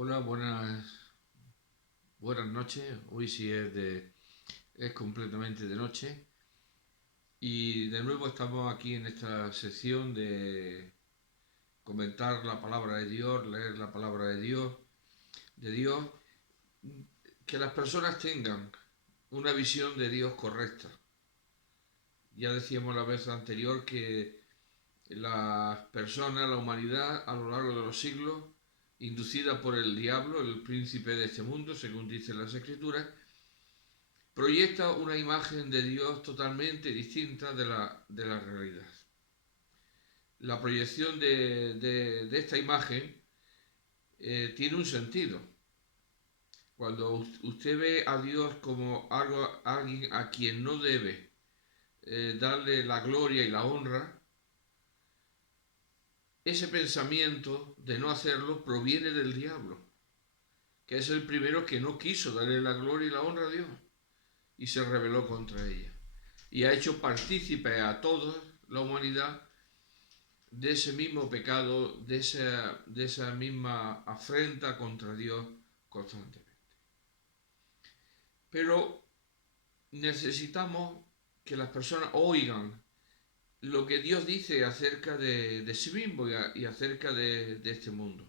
Hola, buenas noches. Hoy sí es completamente de noche. Y de nuevo estamos aquí en esta sección de comentar la palabra de Dios, leer la palabra de Dios, que las personas tengan una visión de Dios correcta. Ya decíamos la vez anterior que las personas, la humanidad, a lo largo de los siglos, inducida por el diablo, el príncipe de este mundo, según dicen las escrituras, proyecta una imagen de Dios totalmente distinta de la realidad. La proyección de esta imagen tiene un sentido. Cuando usted ve a Dios como alguien a quien no debe darle la gloria y la honra, ese pensamiento de no hacerlo proviene del diablo, que es el primero que no quiso darle la gloria y la honra a Dios y se rebeló contra ella. Y ha hecho partícipe a toda la humanidad de ese mismo pecado, de esa misma afrenta contra Dios constantemente. Pero necesitamos que las personas oigan lo que Dios dice acerca de sí mismo y acerca de este mundo.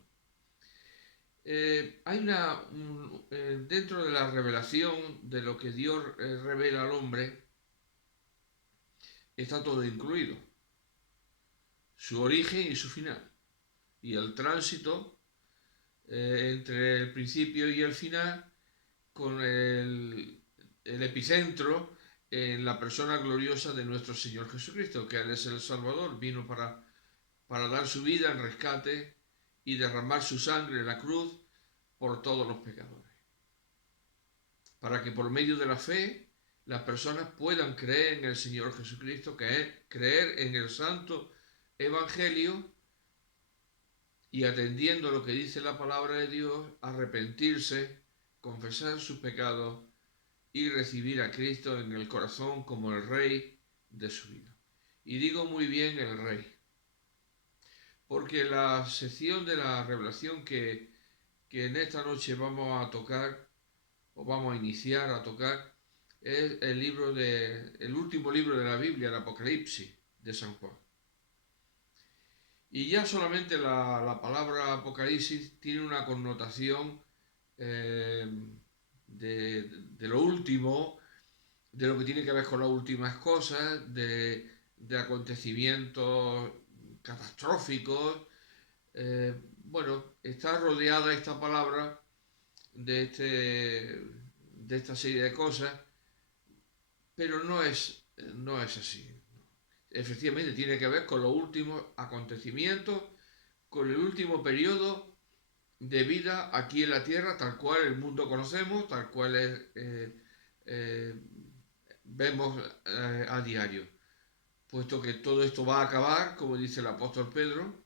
Dentro de la revelación de lo que Dios revela al hombre, está todo incluido. Su origen y su final. Y el tránsito entre el principio y el final, con el epicentro en la persona gloriosa de nuestro Señor Jesucristo, que Él es el Salvador, vino para dar su vida en rescate y derramar su sangre en la cruz por todos los pecadores. Para que por medio de la fe las personas puedan creer en el Señor Jesucristo, creer en el Santo Evangelio y atendiendo lo que dice la palabra de Dios, arrepentirse, confesar sus pecados y recibir a Cristo en el corazón como el Rey de su vida. Y digo muy bien el Rey, porque la sección de la revelación que en esta noche vamos a tocar, o vamos a iniciar a tocar, es el último libro de la Biblia, el Apocalipsis de San Juan. Y ya solamente la palabra Apocalipsis tiene una connotación eh, de lo último, de lo que tiene que ver con las últimas cosas, de acontecimientos catastróficos. Bueno, está rodeada esta palabra de esta serie de cosas, pero no es así. Efectivamente tiene que ver con los últimos acontecimientos, con el último periodo de vida aquí en la Tierra, tal cual el mundo conocemos, tal cual eh, vemos a diario. Puesto que todo esto va a acabar, como dice el apóstol Pedro,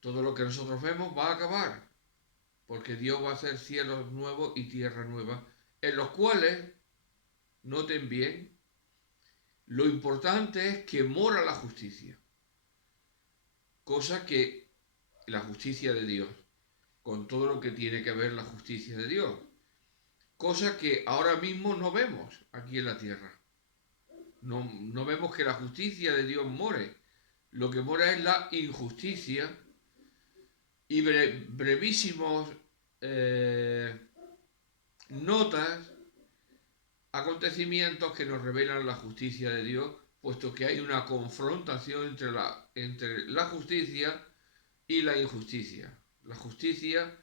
todo lo que nosotros vemos va a acabar, porque Dios va a hacer cielos nuevos y tierra nueva, en los cuales, noten bien, lo importante es que mora la justicia, cosa que la justicia de Dios, con todo lo que tiene que ver la justicia de Dios, cosa que ahora mismo no vemos aquí en la tierra. No vemos que la justicia de Dios more. Lo que mora es la injusticia y brevísimos notas, acontecimientos que nos revelan la justicia de Dios, puesto que hay una confrontación entre la justicia y la injusticia. La justicia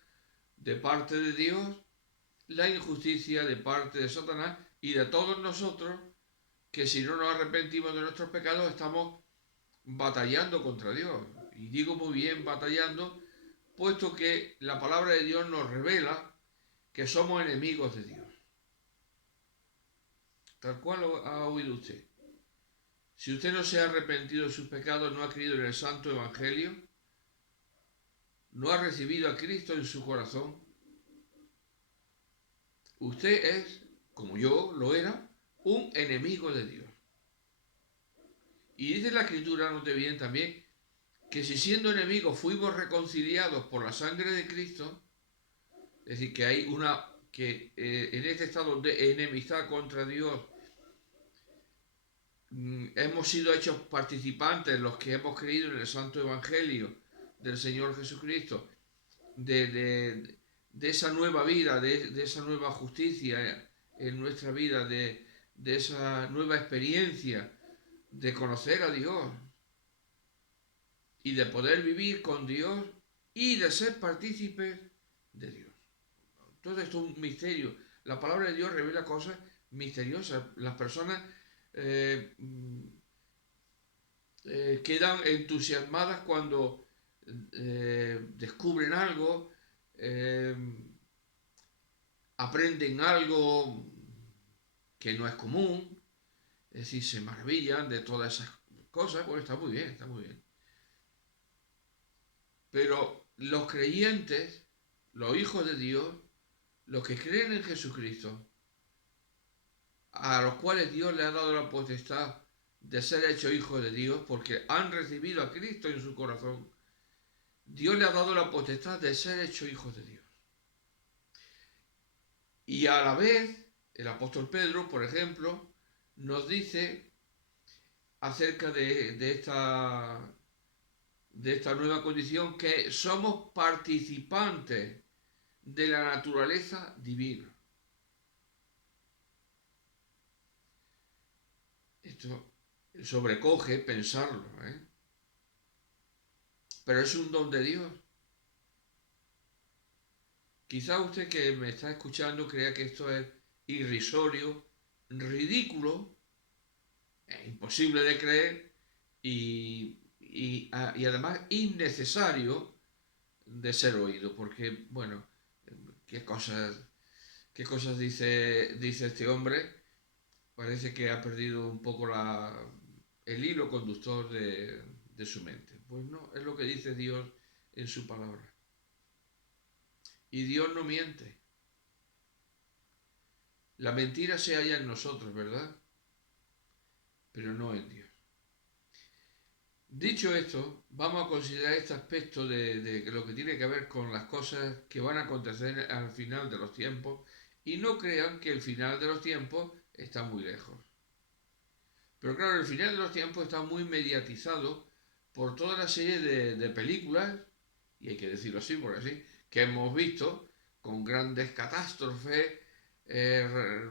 de parte de Dios, la injusticia de parte de Satanás y de todos nosotros, que si no nos arrepentimos de nuestros pecados estamos batallando contra Dios. Y digo muy bien batallando, puesto que la palabra de Dios nos revela que somos enemigos de Dios. Tal cual lo ha oído usted. Si usted no se ha arrepentido de sus pecados, no ha creído en el Santo Evangelio, no ha recibido a Cristo en su corazón, usted es, como yo lo era, un enemigo de Dios. Y dice la Escritura, note bien también, que si siendo enemigos fuimos reconciliados por la sangre de Cristo, Es decir, que hay en este estado de enemistad contra Dios hemos sido hechos participantes, los que hemos creído en el Santo Evangelio del Señor Jesucristo, de esa nueva vida, de esa nueva justicia en nuestra vida, de esa nueva experiencia de conocer a Dios y de poder vivir con Dios y de ser partícipes de Dios. Todo esto es un misterio. La palabra de Dios revela cosas misteriosas. Las personas eh, quedan entusiasmadas cuando descubren algo, eh, aprenden algo que no es común, es decir, se maravillan de todas esas cosas, pues está muy bien, está muy bien. Pero los creyentes, los hijos de Dios, los que creen en Jesucristo, a los cuales Dios le ha dado la potestad de ser hechos hijos de Dios, porque han recibido a Cristo en su corazón, Dios le ha dado la potestad de ser hechos hijos de Dios. Y a la vez, el apóstol Pedro, por ejemplo, nos dice acerca de esta nueva condición que somos participantes de la naturaleza divina. Esto sobrecoge pensarlo, ¿eh? Pero es un don de Dios. Quizá usted que me está escuchando crea que esto es irrisorio, ridículo, es imposible de creer y además innecesario de ser oído, porque, bueno, qué cosas, qué cosas dice este hombre. Parece que ha perdido un poco el hilo conductor de su mente. Pues no, es lo que dice Dios en su palabra. Y Dios no miente. La mentira se halla en nosotros, ¿verdad? Pero no en Dios. Dicho esto, vamos a considerar este aspecto de lo que tiene que ver con las cosas que van a acontecer al final de los tiempos y no crean que el final de los tiempos está muy lejos. Pero claro, el final de los tiempos está muy mediatizado por toda la serie de películas, y hay que decirlo así, porque así, que hemos visto con grandes catástrofes eh,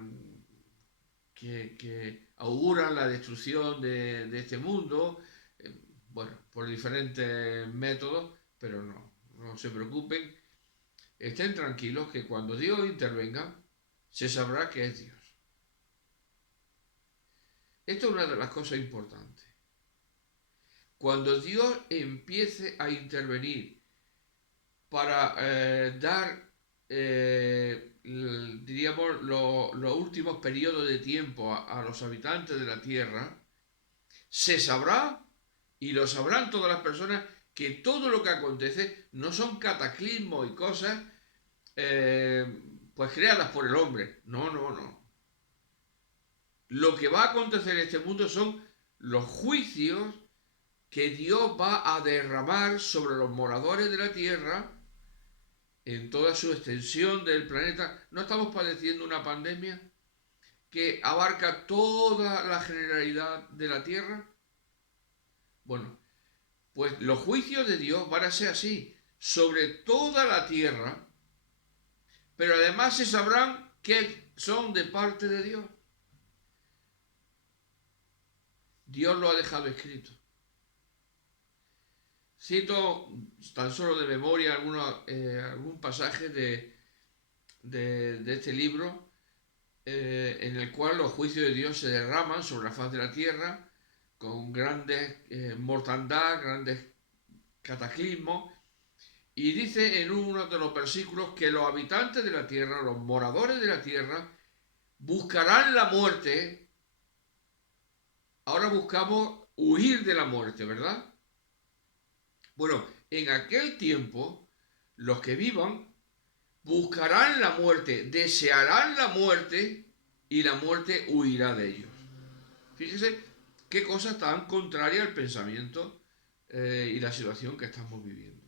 que auguran la destrucción de este mundo, eh, bueno, por diferentes métodos, pero no se preocupen, estén tranquilos que cuando Dios intervenga, se sabrá que es Dios. Esto es una de las cosas importantes. Cuando Dios empiece a intervenir para dar, diríamos, los últimos periodos de tiempo a los habitantes de la tierra, se sabrá y lo sabrán todas las personas que todo lo que acontece no son cataclismos y cosas eh, pues creadas por el hombre. No. Lo que va a acontecer en este mundo son los juicios que Dios va a derramar sobre los moradores de la tierra en toda su extensión del planeta. ¿No estamos padeciendo una pandemia que abarca toda la generalidad de la tierra? Bueno, pues los juicios de Dios van a ser así, sobre toda la tierra, pero además se sabrán que son de parte de Dios. Dios lo ha dejado escrito. Cito tan solo de memoria algún pasaje de este libro en el cual los juicios de Dios se derraman sobre la faz de la tierra con grandes mortandad, grandes cataclismos. Y dice en uno de los versículos que los habitantes de la tierra, los moradores de la tierra, buscarán la muerte. Ahora buscamos huir de la muerte, ¿verdad? Bueno, en aquel tiempo, los que vivan buscarán la muerte, desearán la muerte y la muerte huirá de ellos. Fíjese qué cosa tan contraria al pensamiento y la situación que estamos viviendo.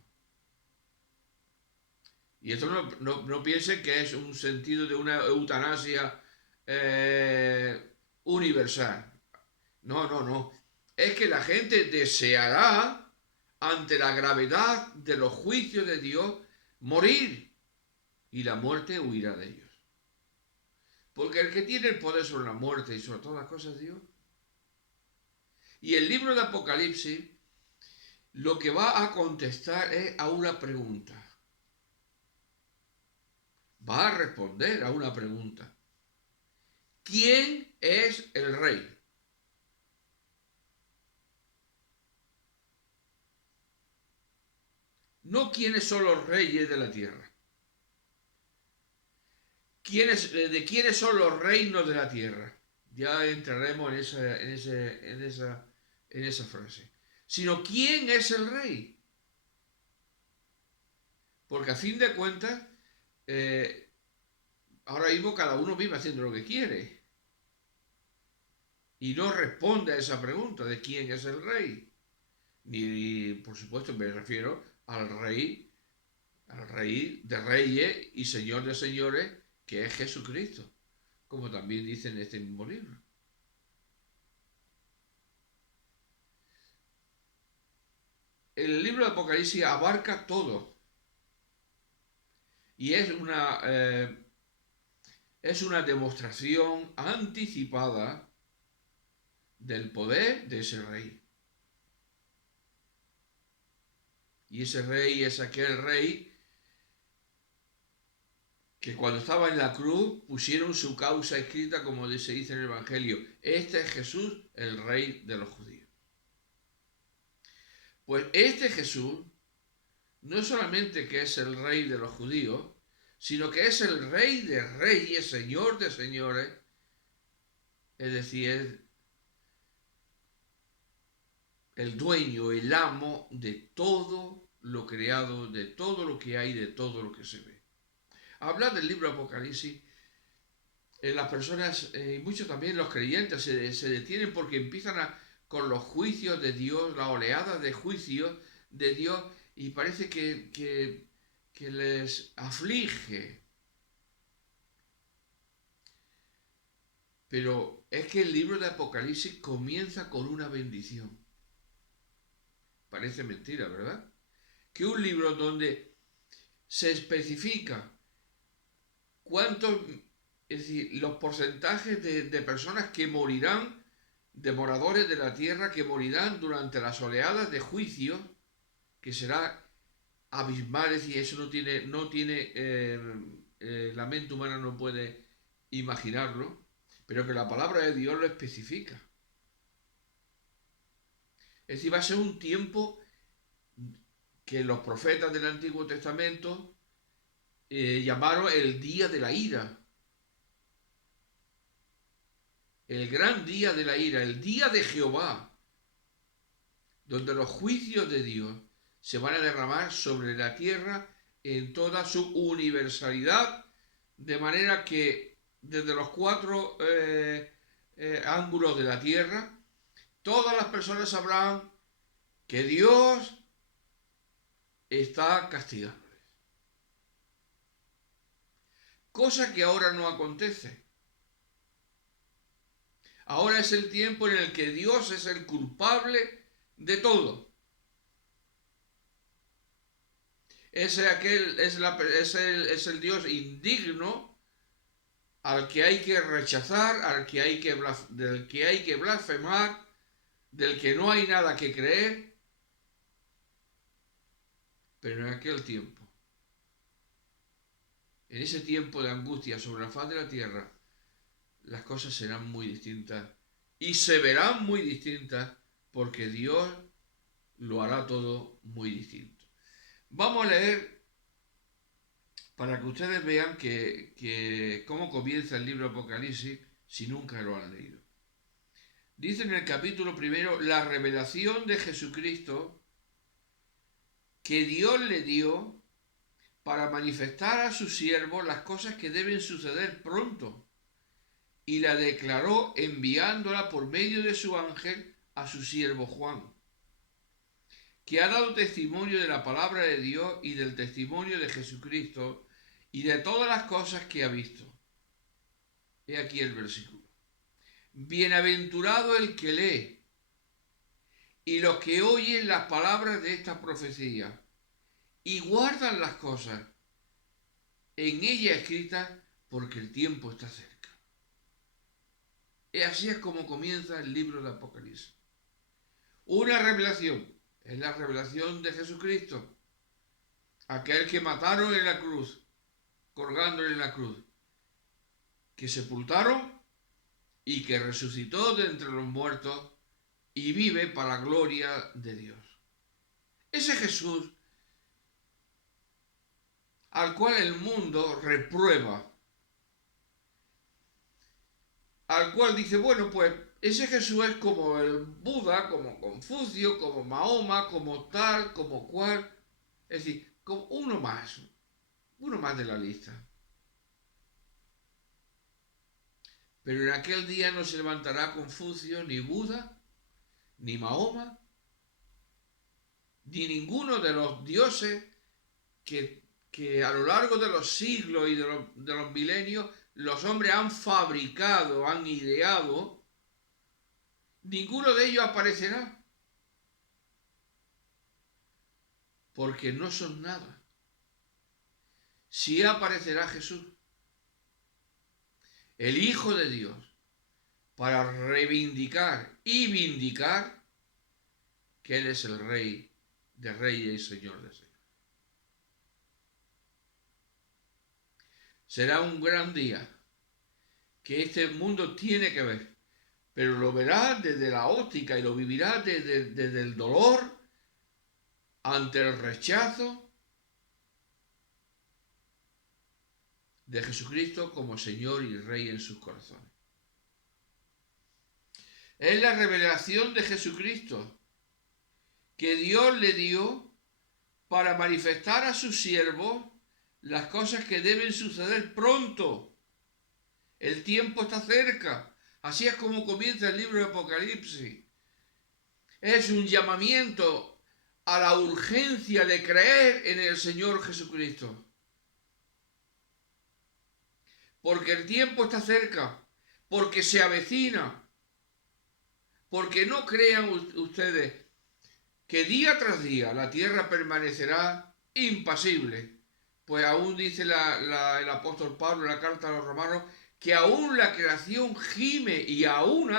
Y esto no piensen que es un sentido de una eutanasia universal. No, no, no. Es que la gente deseará, ante la gravedad de los juicios de Dios, morir. Y la muerte huirá de ellos. Porque el que tiene el poder sobre la muerte y sobre todas las cosas es Dios. Y el libro de Apocalipsis lo que va a contestar es a una pregunta. Va a responder a una pregunta. ¿Quién es el rey? No quiénes son los reyes de la tierra. ¿De quiénes son los reinos de la tierra? Ya entraremos en esa frase. Sino quién es el rey. Porque a fin de cuentas, ahora mismo cada uno vive haciendo lo que quiere. Y no responde a esa pregunta de quién es el rey. Ni, por supuesto, me refiero al rey de reyes y señor de señores, que es Jesucristo, como también dice en este mismo libro. El libro de Apocalipsis abarca todo y es una demostración anticipada del poder de ese rey. Y ese rey es aquel rey que cuando estaba en la cruz pusieron su causa escrita, como se dice en el Evangelio. Este es Jesús, el rey de los judíos. Pues este Jesús no solamente que es el rey de los judíos, sino que es el rey de reyes, señor de señores, es decir, el dueño, el amo de todo lo creado, de todo lo que hay, de todo lo que se ve. Hablar del libro Apocalipsis, las personas, y muchos también los creyentes, se detienen porque empiezan con los juicios de Dios, la oleada de juicios de Dios, y parece que les aflige. Pero es que el libro de Apocalipsis comienza con una bendición. Parece mentira, ¿verdad? Que un libro donde se especifica cuántos, es decir, los porcentajes de personas que morirán, de moradores de la tierra que morirán durante las oleadas de juicio, que será abismal, es decir, eso la mente humana no puede imaginarlo, pero que la palabra de Dios lo especifica. Es decir, va a ser un tiempo que los profetas del Antiguo Testamento llamaron el día de la ira. El gran día de la ira, el día de Jehová, donde los juicios de Dios se van a derramar sobre la tierra en toda su universalidad, de manera que desde los cuatro ángulos de la tierra, todas las personas sabrán que Dios está castigándoles. Cosa que ahora no acontece. Ahora es el tiempo en el que Dios es el culpable de todo. Es el Dios indigno al que hay que rechazar, del que hay que blasfemar, del que no hay nada que creer. Pero en aquel tiempo, en ese tiempo de angustia sobre la faz de la tierra, las cosas serán muy distintas y se verán muy distintas porque Dios lo hará todo muy distinto. Vamos a leer para que ustedes vean cómo comienza el libro Apocalipsis si nunca lo han leído. Dice en el capítulo 1 la revelación de Jesucristo que Dios le dio para manifestar a sus siervos las cosas que deben suceder pronto, y la declaró enviándola por medio de su ángel a su siervo Juan, que ha dado testimonio de la palabra de Dios y del testimonio de Jesucristo y de todas las cosas que ha visto. He aquí el versículo. Bienaventurado el que lee y los que oyen las palabras de esta profecía y guardan las cosas en ella escritas, porque el tiempo está cerca. Y así es como comienza el libro de Apocalipsis. Una revelación, es la revelación de Jesucristo, aquel que mataron en la cruz, colgándole en la cruz, que sepultaron y que resucitó de entre los muertos y vive para la gloria de Dios. Ese Jesús al cual el mundo reprueba, al cual dice, bueno, pues ese Jesús es como el Buda, como Confucio, como Mahoma, como tal, como cual, es decir, como uno más de la lista. Pero en aquel día no se levantará Confucio, ni Buda, ni Mahoma, ni ninguno de los dioses que a lo largo de los siglos y de los milenios los hombres han fabricado, han ideado. Ninguno de ellos aparecerá, porque no son nada. Sí aparecerá Jesús, el Hijo de Dios, para reivindicar y vindicar que Él es el Rey de Reyes y Señor de Señores. Será un gran día que este mundo tiene que ver, pero lo verá desde la óptica y lo vivirá desde el dolor, ante el rechazo de Jesucristo como Señor y Rey en sus corazones. Es la revelación de Jesucristo que Dios le dio para manifestar a sus siervos las cosas que deben suceder pronto. El tiempo está cerca. Así es como comienza el libro de Apocalipsis. Es un llamamiento a la urgencia de creer en el Señor Jesucristo. Porque el tiempo está cerca, porque se avecina, porque no crean ustedes que día tras día la tierra permanecerá impasible, pues aún dice el apóstol Pablo en la carta a los romanos que aún la creación gime y aún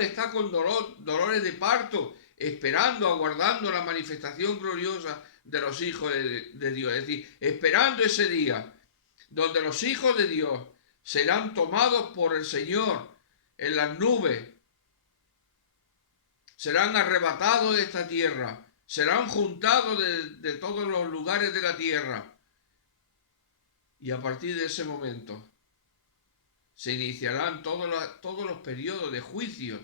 está con dolores de parto, esperando, aguardando la manifestación gloriosa de los hijos de Dios, es decir, esperando ese día donde los hijos de Dios serán tomados por el Señor en las nubes, serán arrebatados de esta tierra, serán juntados de todos los lugares de la tierra. Y a partir de ese momento se iniciarán todos los periodos de juicio,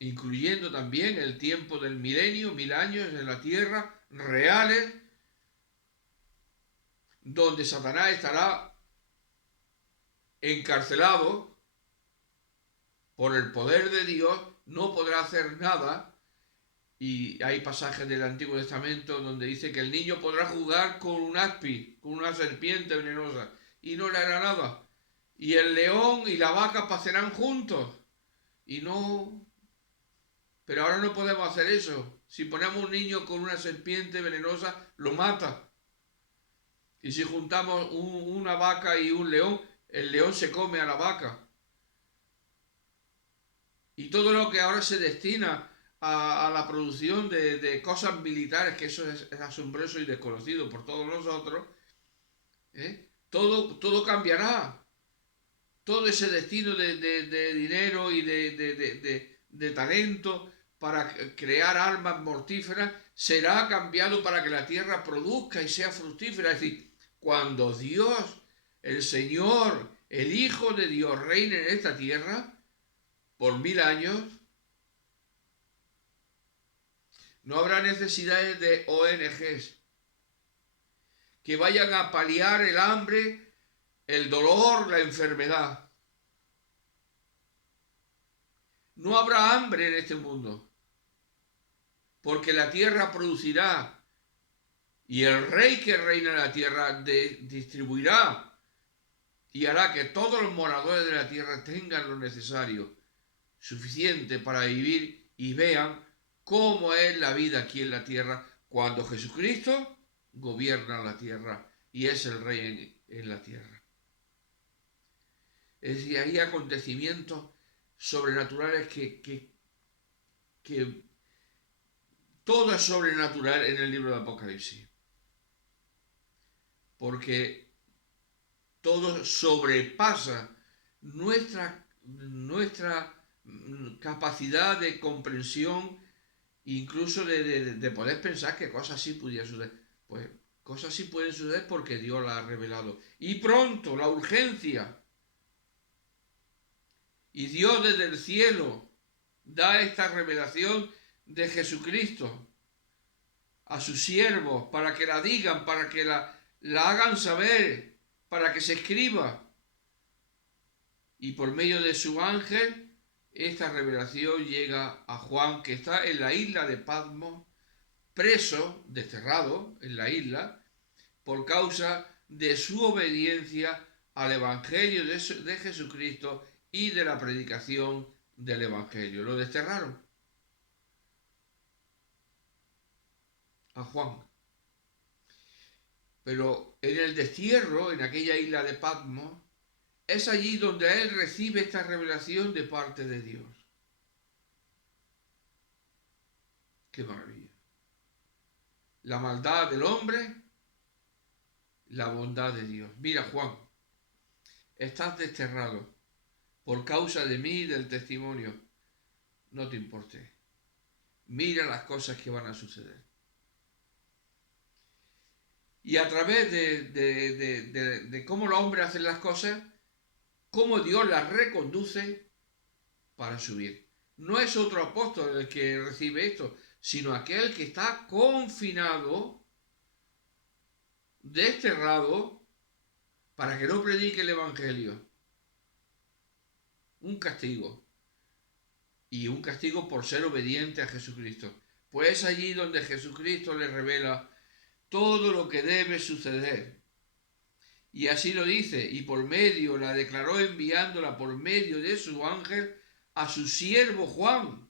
incluyendo también el tiempo del milenio, 1000 años en la tierra, reales, donde Satanás estará encarcelado por el poder de Dios, no podrá hacer nada. Y hay pasajes del Antiguo Testamento donde dice que el niño podrá jugar con un aspi, con una serpiente venenosa, y no le hará nada. Y el león y la vaca pasarán juntos. Y no... Pero ahora no podemos hacer eso. Si ponemos un niño con una serpiente venenosa, lo mata. Y si juntamos una vaca y un león, el león se come a la vaca. Y todo lo que ahora se destina a la producción de cosas militares, que eso es asombroso y desconocido por todos nosotros, todo cambiará. Todo ese destino de dinero y de talento para crear armas mortíferas será cambiado para que la tierra produzca y sea fructífera. Es decir, cuando Dios, el Señor, el Hijo de Dios reine en esta tierra por 1000 años, no habrá necesidades de ONGs que vayan a paliar el hambre, el dolor, la enfermedad. No habrá hambre en este mundo. porque la tierra producirá y el rey que reina en la tierra distribuirá y hará que todos los moradores de la tierra tengan lo necesario, suficiente para vivir y vean cómo es la vida aquí en la tierra cuando Jesucristo gobierna la tierra y es el rey en la tierra. Es decir, hay acontecimientos sobrenaturales que todo es sobrenatural en el libro de Apocalipsis. Porque todo sobrepasa nuestra capacidad de comprensión, incluso de poder pensar que cosas así pudieran suceder. Pues cosas así pueden suceder porque Dios las ha revelado. Y pronto, la urgencia. Y Dios desde el cielo da esta revelación de Jesucristo a sus siervos para que la digan, para que la hagan saber, para que se escriba. Y por medio de su ángel, esta revelación llega a Juan, que está en la isla de Patmos, preso, desterrado en la isla, por causa de su obediencia al Evangelio de Jesucristo y de la predicación del Evangelio. Lo desterraron a Juan. Pero en el destierro, en aquella isla de Patmos, es allí donde él recibe esta revelación de parte de Dios. ¡Qué maravilla! La maldad del hombre, la bondad de Dios. Mira, Juan, estás desterrado por causa de mí y del testimonio. No te importe. Mira las cosas que van a suceder. Y a través de cómo los hombres hacen las cosas, cómo Dios las reconduce para subir. No es otro apóstol el que recibe esto, sino aquel que está confinado, desterrado, para que no predique el Evangelio. Un castigo. Y un castigo por ser obediente a Jesucristo. Pues es allí donde Jesucristo le revela todo lo que debe suceder. Y así lo dice, y por medio, la declaró enviándola por medio de su ángel a su siervo Juan,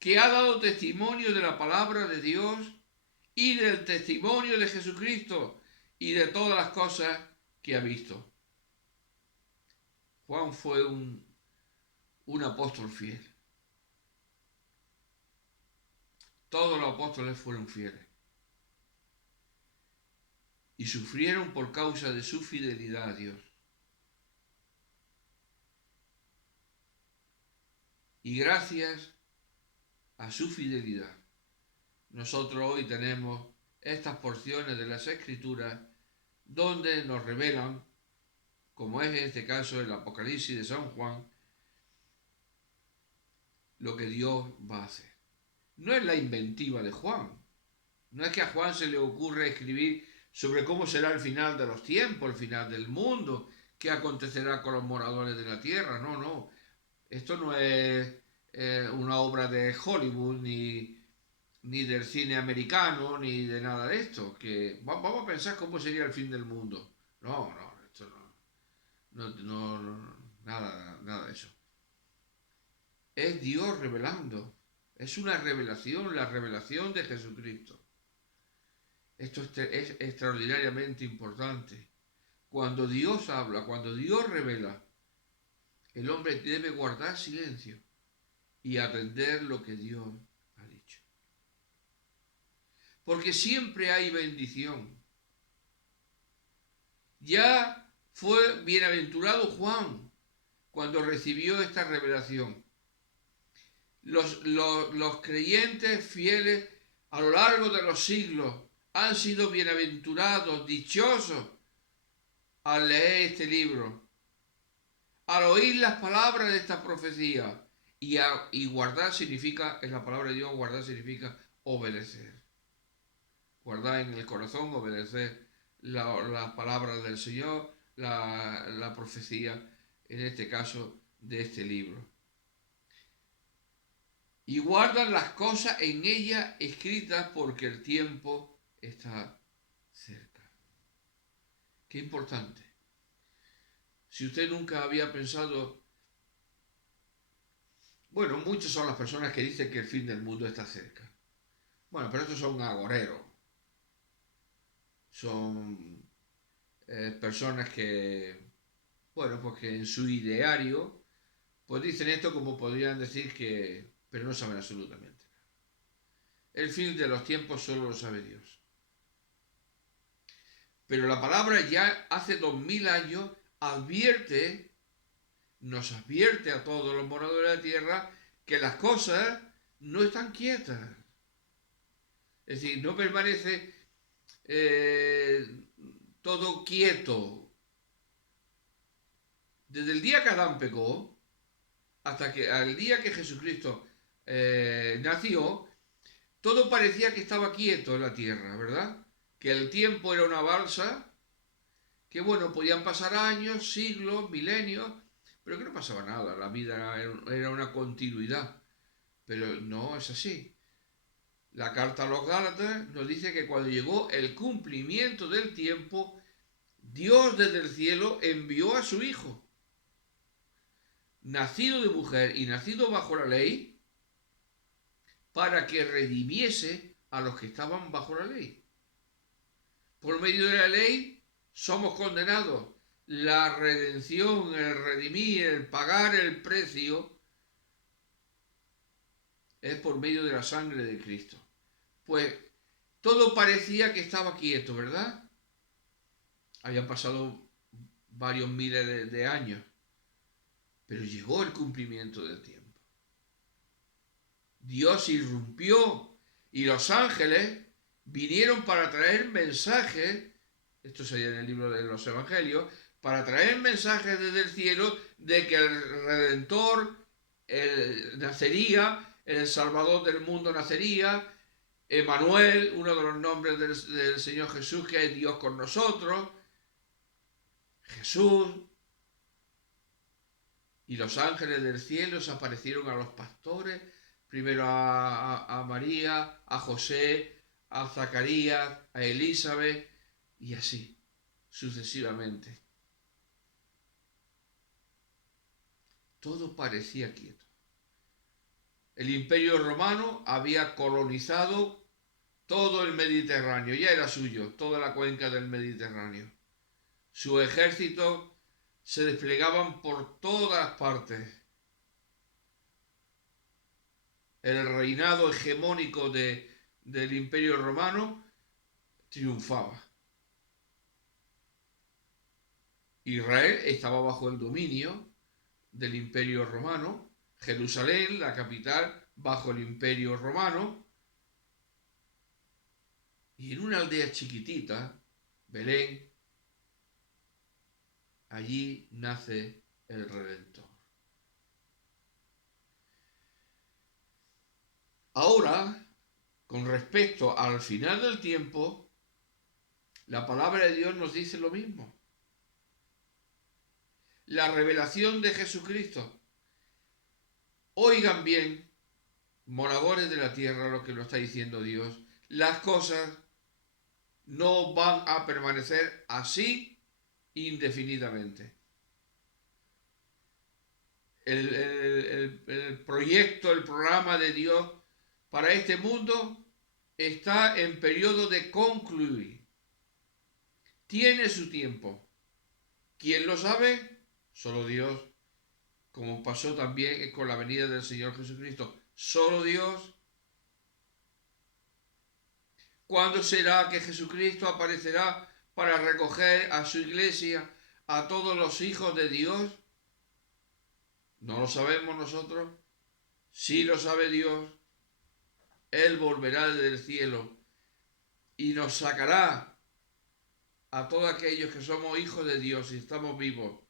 que ha dado testimonio de la palabra de Dios y del testimonio de Jesucristo y de todas las cosas que ha visto. Juan fue un apóstol fiel. Todos los apóstoles fueron fieles. Y sufrieron por causa de su fidelidad a Dios. Y gracias a su fidelidad, nosotros hoy tenemos estas porciones de las Escrituras donde nos revelan, como es en este caso el Apocalipsis de San Juan, lo que Dios va a hacer. No es la inventiva de Juan. No es que a Juan se le ocurre escribir sobre cómo será el final de los tiempos, el final del mundo, qué acontecerá con los moradores de la tierra. No, no. Esto no es una obra de Hollywood, ni del cine americano, ni de nada de esto. Que vamos a pensar cómo sería el fin del mundo. No, no, esto no, nada de eso. Es Dios revelando. Es una revelación, la revelación de Jesucristo. Esto es extraordinariamente importante. Cuando Dios habla, cuando Dios revela, el hombre debe guardar silencio y atender lo que Dios ha dicho. Porque siempre hay bendición. Ya fue bienaventurado Juan cuando recibió esta revelación. Los creyentes fieles a lo largo de los siglos han sido bienaventurados, dichosos, al leer este libro, al oír las palabras de esta profecía. Y guardar significa, en la palabra de Dios, guardar significa obedecer. Guardar en el corazón, obedecer las palabras del Señor, la profecía, en este caso, de este libro. y guardan las cosas en ella escritas porque el tiempo está cerca. Qué importante. Si usted nunca había pensado, bueno, muchas son las personas que dicen que el fin del mundo está cerca. Bueno, pero estos son agoreros. Son personas que, bueno, pues que en su ideario, pues dicen esto como podrían decir que, pero no saben absolutamente nada. El fin de los tiempos solo lo sabe Dios. Pero la palabra ya hace 2000 años nos advierte a todos los moradores de la tierra que las cosas no están quietas. Es decir, no permanece todo quieto. Desde el día que Adán pecó hasta que al día que Jesucristo nació, todo parecía que estaba quieto en la tierra, ¿verdad? Que el tiempo era una balsa, que bueno, podían pasar años, siglos, milenios, pero que no pasaba nada, la vida era una continuidad. Pero no es así. La carta a los Gálatas nos dice que cuando llegó el cumplimiento del tiempo, Dios desde el cielo envió a su Hijo, nacido de mujer y nacido bajo la ley, para que redimiese a los que estaban bajo la ley. Por medio de la ley somos condenados. La redención, el redimir, el pagar el precio, es por medio de la sangre de Cristo. Pues todo parecía que estaba quieto, ¿verdad? Habían pasado varios miles de años, pero llegó el cumplimiento del tiempo. Dios irrumpió y los ángeles vinieron para traer mensajes, esto sería en el libro de los Evangelios, para traer mensajes desde el cielo de que el Redentor nacería, el Salvador del mundo nacería, Emmanuel, uno de los nombres del Señor Jesús, que es Dios con nosotros, Jesús. Y los ángeles del cielo se aparecieron a los pastores, primero a María, a José, a Zacarías, a Elizabeth, y así, sucesivamente. Todo parecía quieto. El Imperio Romano había colonizado todo el Mediterráneo, ya era suyo, toda la cuenca del Mediterráneo. Su ejército se desplegaban por todas partes. El reinado hegemónico del Imperio Romano triunfaba. Israel estaba bajo el dominio del Imperio Romano, Jerusalén, la capital, bajo el Imperio Romano, y en una aldea chiquitita, Belén, allí nace el Redentor. Ahora, con respecto al final del tiempo, la palabra de Dios nos dice lo mismo. La revelación de Jesucristo. Oigan bien, moradores de la tierra, lo que lo está diciendo Dios. Las cosas no van a permanecer así indefinidamente. El proyecto, el programa de Dios para este mundo está en periodo de concluir. Tiene su tiempo. ¿Quién lo sabe? Solo Dios. Como pasó también con la venida del Señor Jesucristo. Solo Dios. ¿Cuándo será que Jesucristo aparecerá para recoger a su iglesia, a todos los hijos de Dios? No lo sabemos nosotros. Sí lo sabe Dios. Él volverá del cielo y nos sacará a todos aquellos que somos hijos de Dios y estamos vivos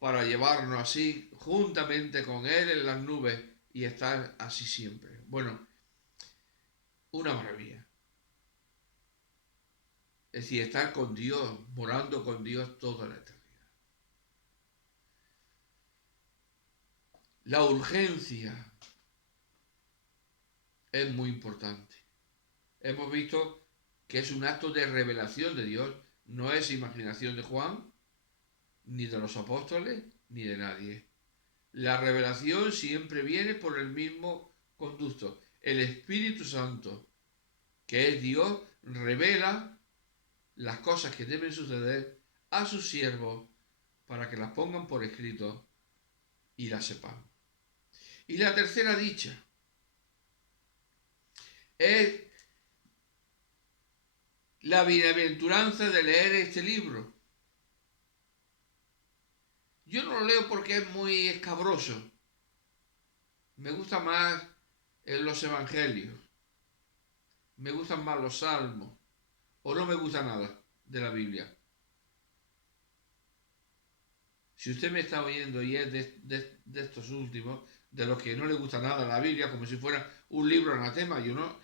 para llevarnos así juntamente con Él en las nubes y estar así siempre. Bueno, una maravilla. Es decir, estar con Dios, morando con Dios toda la eternidad. La urgencia es muy importante. Hemos visto que es un acto de revelación de Dios, no es imaginación de Juan, ni de los apóstoles, ni de nadie. La revelación siempre viene por el mismo conducto. El Espíritu Santo, que es Dios, revela las cosas que deben suceder a sus siervos para que las pongan por escrito y las sepamos. Y la tercera dicha es la bienaventuranza de leer este libro. Yo no lo leo porque es muy escabroso. Me gusta más los evangelios. Me gustan más los salmos. O no me gusta nada de la Biblia. Si usted me está oyendo y es de estos últimos, de los que no le gusta nada la Biblia, como si fuera un libro anatema, yo no...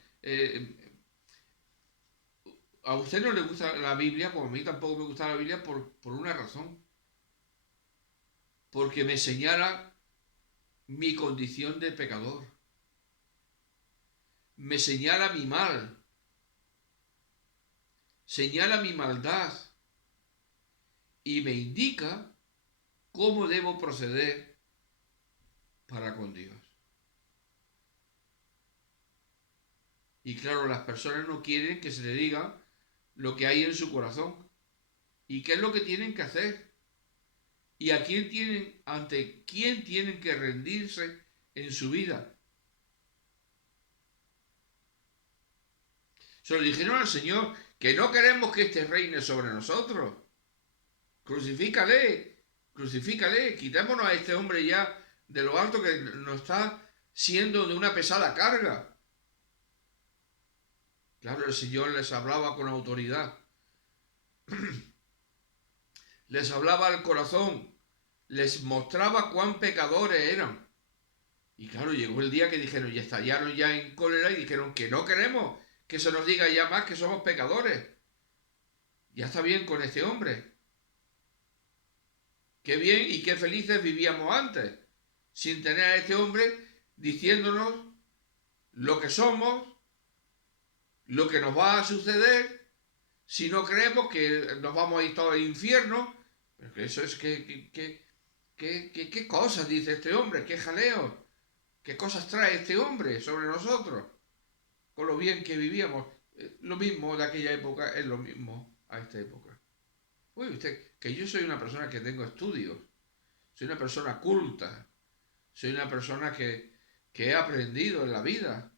a usted no le gusta la Biblia, como a mí tampoco me gusta la Biblia, por una razón. Porque me señala mi condición de pecador. Me señala mi mal. Señala mi maldad. Y me indica cómo debo proceder para con Dios. Y claro, las personas no quieren que se le diga lo que hay en su corazón y qué es lo que tienen que hacer y a quién tienen, ante quién tienen que rendirse en su vida. Se lo dijeron al Señor, que no queremos que este reine sobre nosotros. Crucifícale, crucifícale, quitémonos a este hombre ya de lo alto que nos está siendo de una pesada carga. Claro, el Señor les hablaba con autoridad. Les hablaba al corazón. Les mostraba cuán pecadores eran. Y claro, llegó el día que dijeron, y estallaron ya en cólera y dijeron que no queremos que se nos diga ya más que somos pecadores. Ya está bien con este hombre. Qué bien y qué felices vivíamos antes, sin tener a este hombre diciéndonos lo que somos, lo que nos va a suceder, si no creemos que nos vamos a ir todos al infierno. Pero que eso es ¿qué cosas dice este hombre? ¿Qué jaleo? ¿Qué cosas trae este hombre sobre nosotros? Con lo bien que vivíamos. Lo mismo de aquella época es lo mismo a esta época. Oye usted, que yo soy una persona que tengo estudios, soy una persona culta, soy una persona que he aprendido en la vida.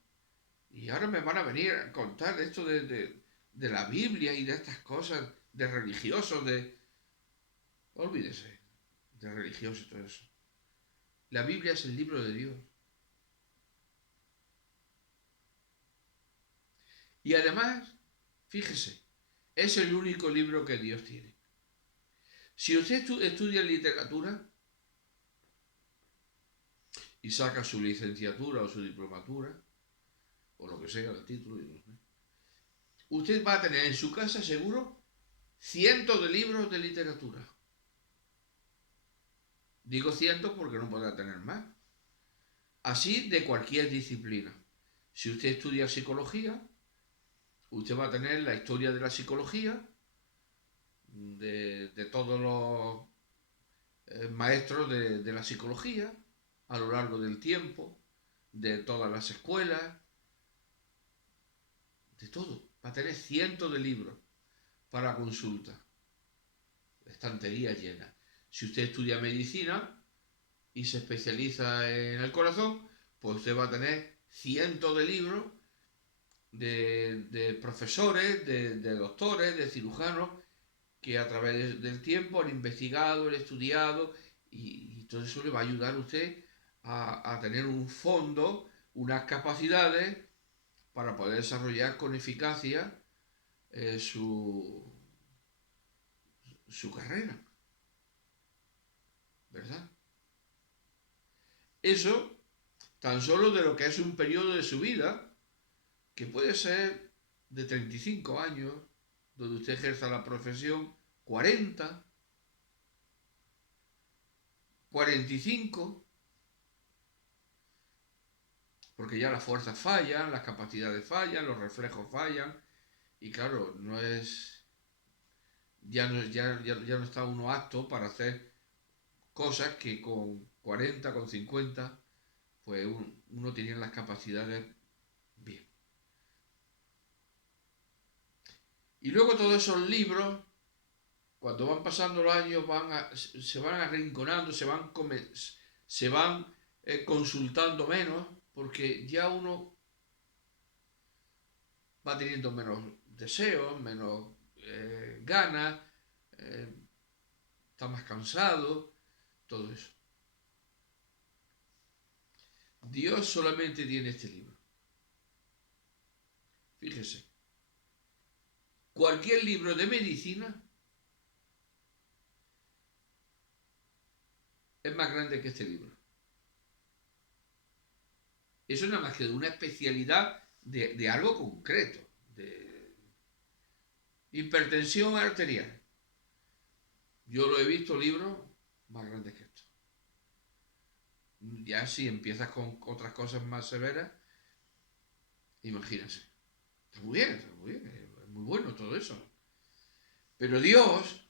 Y ahora me van a venir a contar esto de la Biblia y de estas cosas, de religiosos, de... Olvídese, de religiosos y todo eso. La Biblia es el libro de Dios. Y además, fíjese, es el único libro que Dios tiene. Si usted estudia literatura y saca su licenciatura o su diplomatura, o lo que sea, el título, usted va a tener en su casa seguro cientos de libros de literatura. Digo cientos porque no podrá tener más. Así de cualquier disciplina. Si usted estudia psicología, usted va a tener la historia de la psicología, de todos los maestros de la psicología a lo largo del tiempo, de todas las escuelas, de todo. Va a tener cientos de libros para consulta, estantería llena. Si usted estudia medicina y se especializa en el corazón, pues usted va a tener cientos de libros de profesores, de doctores, de cirujanos, que a través del tiempo han investigado, han estudiado, y todo eso le va a ayudar a usted a tener un fondo, unas capacidades para poder desarrollar con eficacia su carrera, ¿verdad? Eso tan solo de lo que es un periodo de su vida, que puede ser de 35 años, donde usted ejerza la profesión, 40, 45, porque ya las fuerzas fallan, las capacidades fallan, los reflejos fallan, y claro, no es, ya no está uno apto para hacer cosas que con 40, con 50, pues uno tiene las capacidades bien. Y luego todos esos libros, cuando van pasando los años, se van arrinconando, se van consultando menos, porque ya uno va teniendo menos deseos, menos ganas, eh, está más cansado, todo eso. Dios solamente tiene este libro. Fíjese, cualquier libro de medicina es más grande que este libro. Eso nada más que de una especialidad de algo concreto, de hipertensión arterial. Yo lo he visto libros más grandes que esto. Ya si empiezas con otras cosas más severas, imagínense. Está muy bien, es muy bueno todo eso. Pero Dios,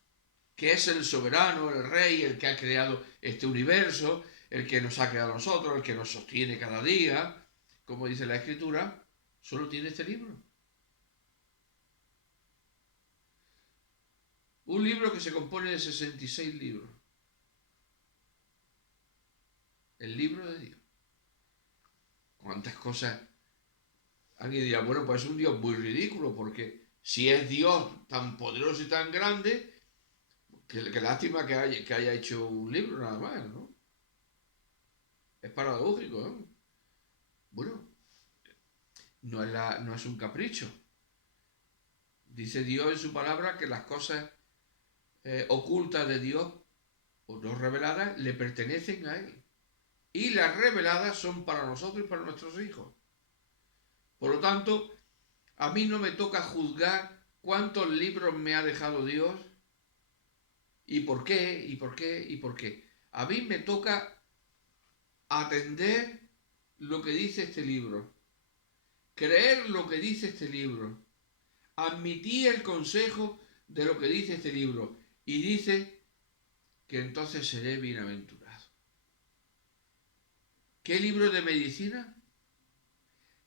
que es el soberano, el rey, el que ha creado este universo, el que nos ha creado a nosotros, el que nos sostiene cada día, como dice la Escritura, solo tiene este libro. Un libro que se compone de 66 libros. El libro de Dios. ¿Cuántas cosas? Alguien dirá, bueno, pues es un Dios muy ridículo, porque si es Dios tan poderoso y tan grande, que lástima que haya hecho un libro nada más, ¿no? Es paradójico, ¿no? Bueno, no es un capricho. Dice Dios en su palabra que las cosas ocultas de Dios o no reveladas le pertenecen a Él. Y las reveladas son para nosotros y para nuestros hijos. Por lo tanto, a mí no me toca juzgar cuántos libros me ha dejado Dios y por qué, y por qué, y por qué. A mí me toca atender lo que dice este libro, creer lo que dice este libro, admitir el consejo de lo que dice este libro y dice que entonces seré bienaventurado. ¿Qué libro de medicina?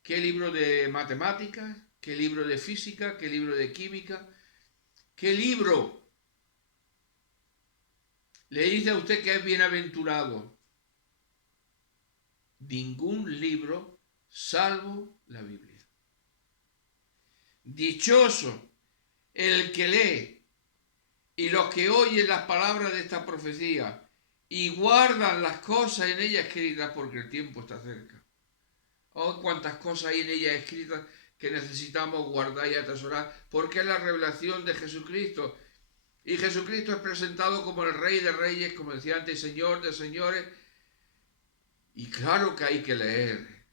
¿Qué libro de matemáticas? ¿Qué libro de física? ¿Qué libro de química? ¿Qué libro le dice a usted que es bienaventurado? Ningún libro salvo la Biblia. Dichoso el que lee y los que oyen las palabras de esta profecía y guardan las cosas en ella escritas porque el tiempo está cerca. Oh, cuántas cosas hay en ella escritas que necesitamos guardar y atesorar, porque es la revelación de Jesucristo. Y Jesucristo es presentado como el Rey de Reyes, como decía antes, Señor de Señores. Y claro que hay que leer,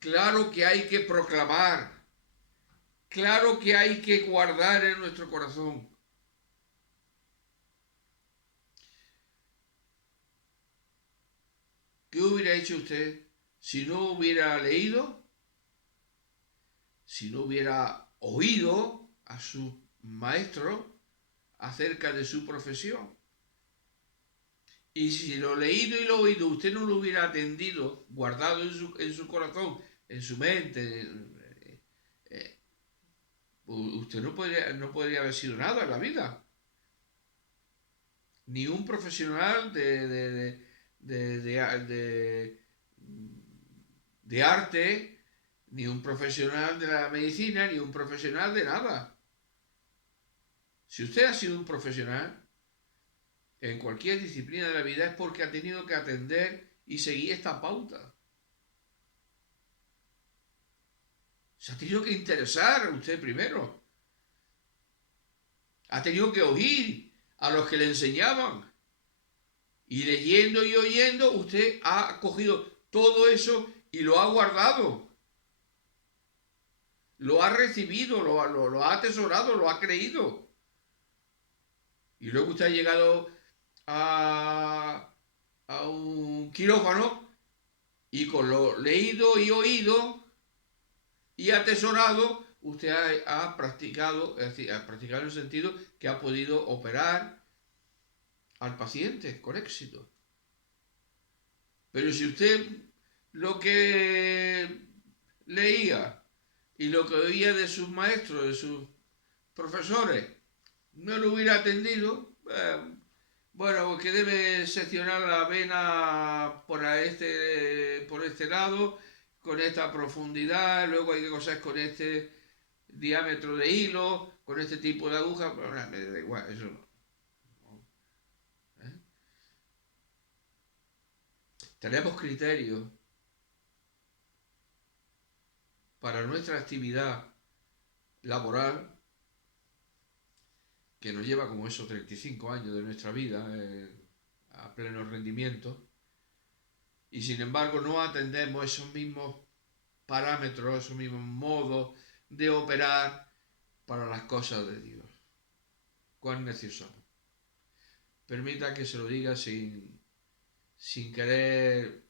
claro que hay que proclamar, claro que hay que guardar en nuestro corazón. ¿Qué hubiera hecho usted si no hubiera leído, si no hubiera oído a su maestro acerca de su profesión? Y si lo leído y lo oído usted no lo hubiera atendido, guardado en su corazón, en su mente, usted no podría haber sido nada en la vida. Ni un profesional de arte, ni un profesional de la medicina, ni un profesional de nada. Si usted ha sido un profesional en cualquier disciplina de la vida es porque ha tenido que atender y seguir esta pauta. Se ha tenido que interesar a usted primero. Ha tenido que oír a los que le enseñaban. Y leyendo y oyendo, usted ha cogido todo eso y lo ha guardado. Lo ha recibido, lo ha atesorado, lo ha creído. Y luego usted ha llegado a un quirófano Y con lo leído y oído y atesorado, usted ha practicado, es decir, ha practicado en el sentido que ha podido operar al paciente con éxito. Pero si usted lo que leía y lo que oía de sus maestros, de sus profesores, no lo hubiera atendido, bueno, que debe seccionar la vena por este lado, con esta profundidad, luego hay que coser con este diámetro de hilo, con este tipo de aguja, bueno, me da igual, eso no. ¿Eh? Tenemos criterios para nuestra actividad laboral que nos lleva como esos 35 años de nuestra vida a pleno rendimiento, y sin embargo no atendemos esos mismos parámetros, esos mismos modos de operar para las cosas de Dios. Cuán necios somos. Permita que se lo diga sin querer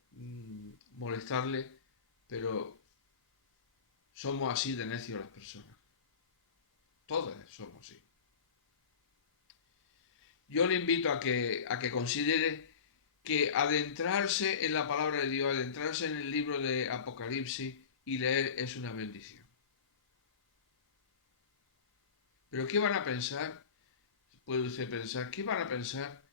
molestarle, pero somos así de necios las personas. Todas somos así. Yo le invito a que considere que adentrarse en la palabra de Dios, adentrarse en el libro de Apocalipsis y leer es una bendición. Pero ¿qué van a pensar? Puede usted pensar, ¿qué van a pensar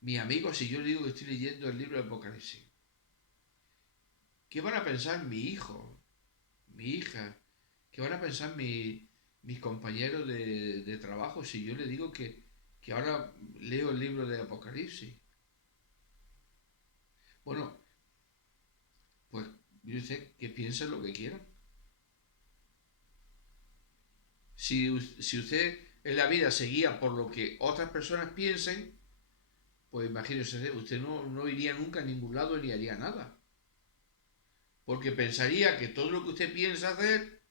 mis amigos si yo le digo que estoy leyendo el libro de Apocalipsis? ¿Qué van a pensar mi hijo, mi hija? ¿Qué van a pensar mis compañeros de trabajo si yo le digo que ahora leo el libro de Apocalipsis? Bueno, pues yo sé que piensen lo que quieran. Si usted en la vida se guía por lo que otras personas piensen, pues imagínese, usted no iría nunca a ningún lado ni haría nada. Porque pensaría que todo lo que usted piensa hacer,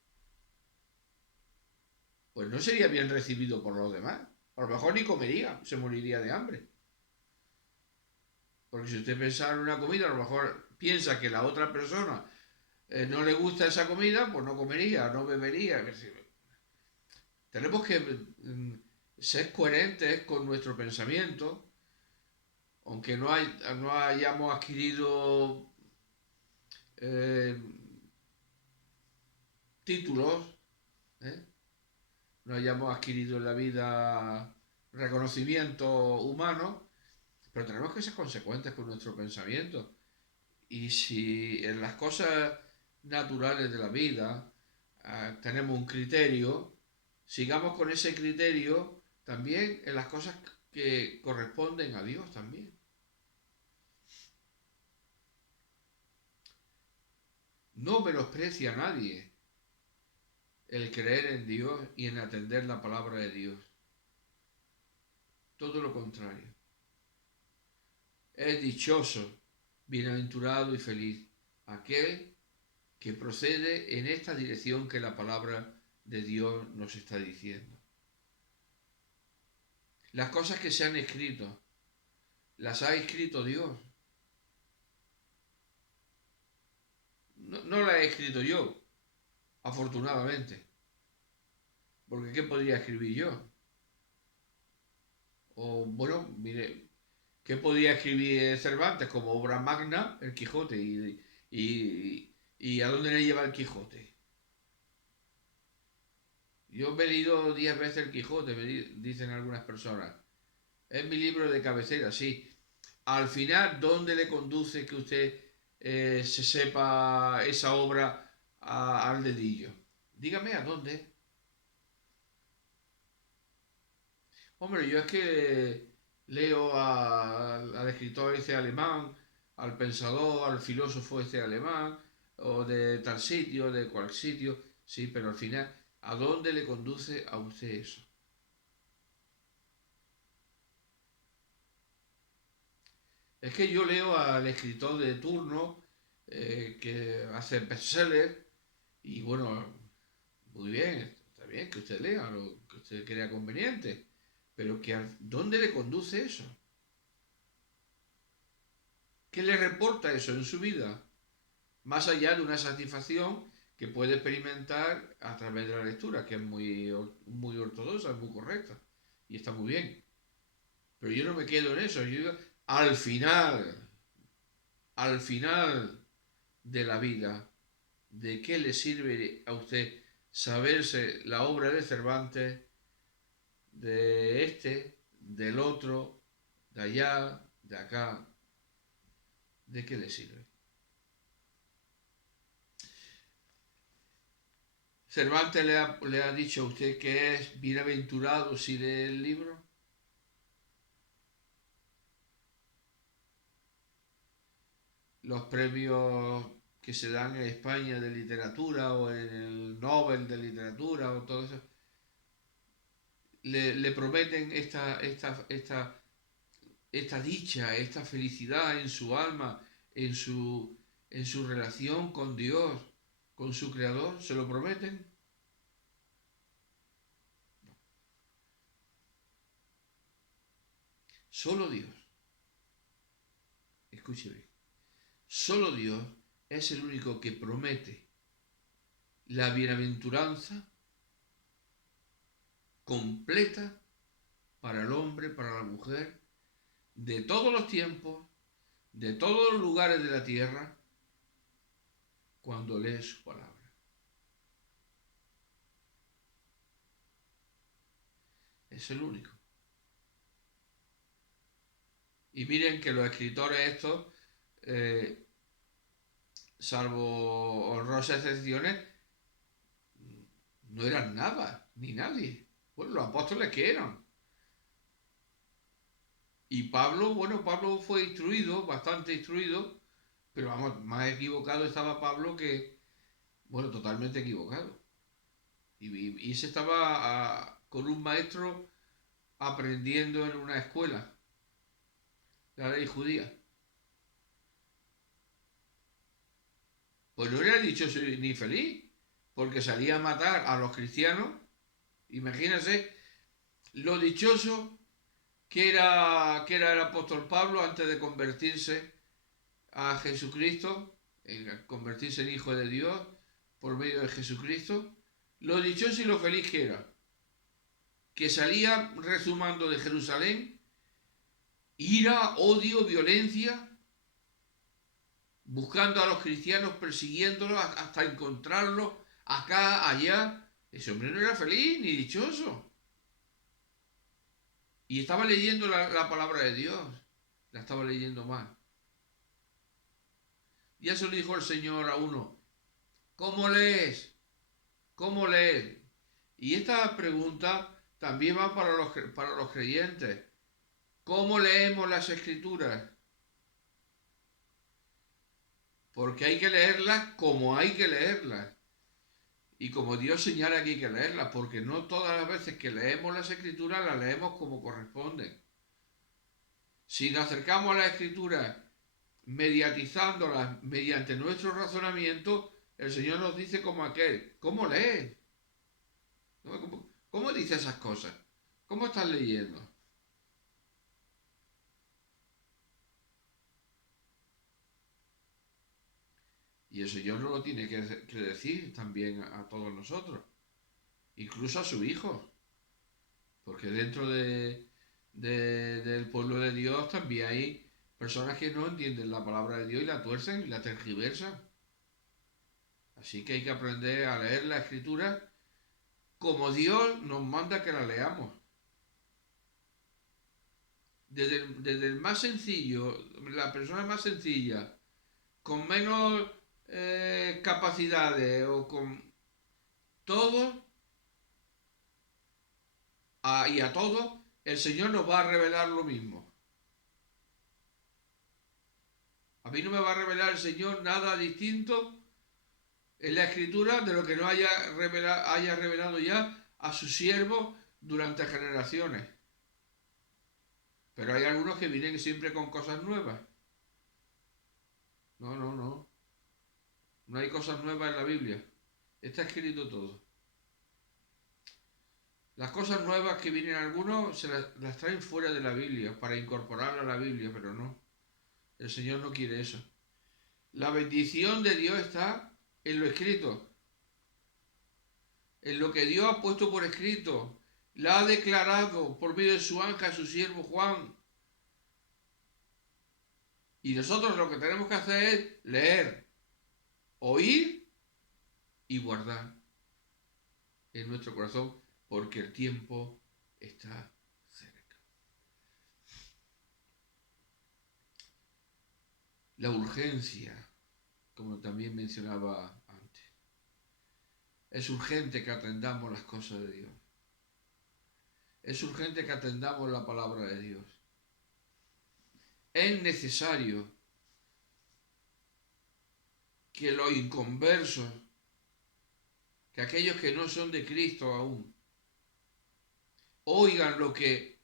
pues no sería bien recibido por los demás. A lo mejor ni comería, se moriría de hambre. Porque si usted pensara en una comida, a lo mejor piensa que la otra persona no le gusta esa comida, pues no comería, no bebería. Tenemos que ser coherentes con nuestro pensamiento, aunque no hayamos adquirido eh, títulos, ¿eh? No hayamos adquirido en la vida reconocimiento humano, pero tenemos que ser consecuentes con nuestro pensamiento. Y si en las cosas naturales de la vida tenemos un criterio, sigamos con ese criterio también en las cosas que corresponden a Dios también. No menosprecia a nadie el creer en Dios y en atender la palabra de Dios. Todo lo contrario. Es dichoso, bienaventurado y feliz aquel que procede en esta dirección que la palabra de Dios nos está diciendo. Las cosas que se han escrito, las ha escrito Dios. No las he escrito yo, afortunadamente. Porque ¿qué podría escribir yo? O bueno, mire, ¿qué podía escribir Cervantes como obra magna? El Quijote. ¿Y a dónde le lleva el Quijote? Yo me he leído 10 veces el Quijote, dicen algunas personas. Es mi libro de cabecera, sí. Al final, ¿dónde le conduce que usted se sepa esa obra al dedillo? Dígame, ¿a dónde? Hombre, yo es que leo al escritor ese alemán, al pensador, al filósofo ese alemán, o de tal sitio, de cual sitio, sí, pero al final, ¿a dónde le conduce a usted eso? Es que yo leo al escritor de turno que hace bestseller y bueno, muy bien, está bien que usted lea lo que usted crea conveniente, pero que ¿dónde le conduce eso? ¿Qué le reporta eso en su vida? Más allá de una satisfacción que puede experimentar a través de la lectura, que es muy ortodoxa, muy correcta y está muy bien. Pero yo no me quedo en eso. Yo digo, al final, al final de la vida, ¿de qué le sirve a usted saberse la obra de Cervantes, de este, del otro, de allá, de acá? ¿De qué le sirve? Cervantes le ha dicho a usted que es bienaventurado si lee el libro. Los premios que se dan en España de literatura o en el Nobel de literatura o todo eso, le prometen esta dicha, esta felicidad en su alma, en su relación con Dios, con su Creador, ¿se lo prometen? Solo Dios, escuche bien, solo Dios es el único que promete la bienaventuranza completa para el hombre, para la mujer, de todos los tiempos, de todos los lugares de la tierra, cuando lee su palabra. Es el único. Y miren que los escritores estos, eh, salvo honrosas excepciones, no eran nada, ni nadie. Bueno, los apóstoles que eran. Y Pablo, bueno, Pablo fue instruido, bastante instruido, pero vamos, más equivocado estaba Pablo que, bueno, totalmente equivocado. Y se estaba con un maestro aprendiendo en una escuela, la ley judía. Pues no era dichoso ni feliz, porque salía a matar a los cristianos. Imagínense lo dichoso que era el apóstol Pablo antes de convertirse a Jesucristo, en convertirse en hijo de Dios por medio de Jesucristo. Lo dichoso y lo feliz que era, que salía rezumando de Jerusalén ira, odio, violencia, buscando a los cristianos, persiguiéndolos hasta encontrarlos acá, allá. Ese hombre no era feliz ni dichoso. Y estaba leyendo la palabra de Dios. La estaba leyendo mal. Ya se lo dijo el Señor a uno. ¿Cómo lees? ¿Cómo lees? Y esta pregunta también va para los creyentes. ¿Cómo leemos las escrituras? Porque hay que leerlas como hay que leerlas. Y como Dios señala que hay que leerlas, porque no todas las veces que leemos las escrituras las leemos como corresponden. Si nos acercamos a las escrituras mediatizándolas mediante nuestro razonamiento, el Señor nos dice como aquel, ¿cómo lees? ¿Cómo dice esas cosas? ¿Cómo estás leyendo? Y el Señor nos lo tiene que decir también a todos nosotros, incluso a sus hijos, porque dentro del pueblo de Dios también hay personas que no entienden la palabra de Dios y la tuercen y la tergiversan. Así que hay que aprender a leer la escritura como Dios nos manda que la leamos. Desde el más sencillo, la persona más sencilla, con menos capacidades o con todos y a todos, el Señor nos va a revelar lo mismo. A mí no me va a revelar el Señor nada distinto en la escritura de lo que no haya revelado ya a sus siervos durante generaciones. Pero hay algunos que vienen siempre con cosas nuevas. No, no, no. No hay cosas nuevas en la Biblia. Está escrito todo. Las cosas nuevas que vienen algunos las traen fuera de la Biblia para incorporarlas a la Biblia, pero no. El Señor no quiere eso. La bendición de Dios está en lo escrito, en lo que Dios ha puesto por escrito, la ha declarado por medio de su ángel, su siervo Juan. Y nosotros lo que tenemos que hacer es leer, oír y guardar en nuestro corazón, porque el tiempo está cerca. La urgencia, como también mencionaba antes. Es urgente que atendamos las cosas de Dios. Es urgente que atendamos la palabra de Dios. Es necesario que los inconversos, que aquellos que no son de Cristo aún, oigan lo que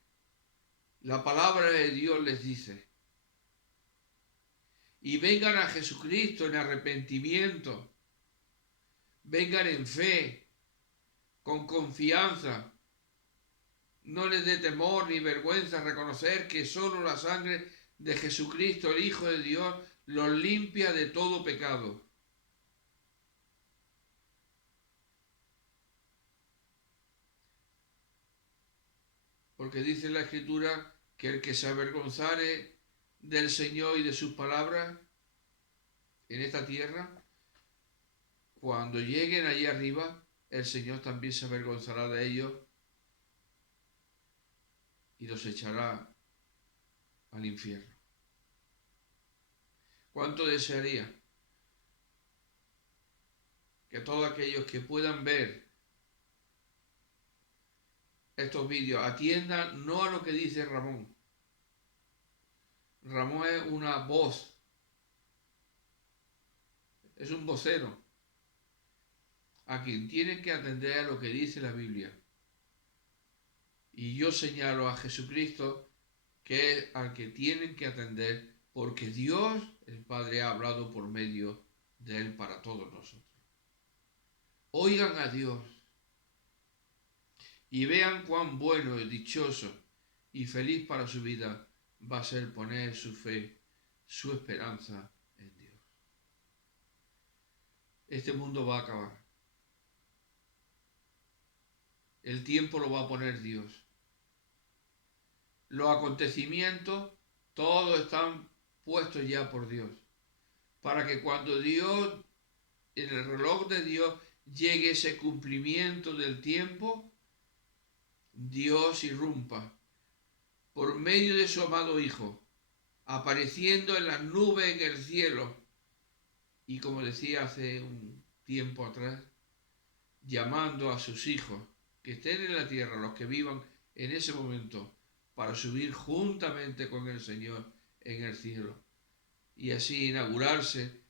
la palabra de Dios les dice y vengan a Jesucristo en arrepentimiento, vengan en fe, con confianza. No les dé temor ni vergüenza reconocer que solo la sangre de Jesucristo, el Hijo de Dios, los limpia de todo pecado. Porque dice la Escritura que el que se avergonzare del Señor y de sus palabras en esta tierra, cuando lleguen allí arriba, el Señor también se avergonzará de ellos y los echará al infierno. ¿Cuánto desearía que todos aquellos que puedan ver estos vídeos atiendan no a lo que dice Ramón? Ramón es una voz, es un vocero, a quien tienen que atender a lo que dice la Biblia. Y yo señalo a Jesucristo, que es al que tienen que atender, porque Dios, el Padre, ha hablado por medio de él para todos nosotros. Oigan a Dios y vean cuán bueno, dichoso y feliz para su vida va a ser poner su fe, su esperanza en Dios. Este mundo va a acabar. El tiempo lo va a poner Dios. Los acontecimientos, todos están puestos ya por Dios. Para que cuando Dios, en el reloj de Dios, llegue ese cumplimiento del tiempo, Dios irrumpa por medio de su amado Hijo, apareciendo en las nubes en el cielo y, como decía hace un tiempo atrás, llamando a sus hijos que estén en la tierra, los que vivan en ese momento, para subir juntamente con el Señor en el cielo y así inaugurarse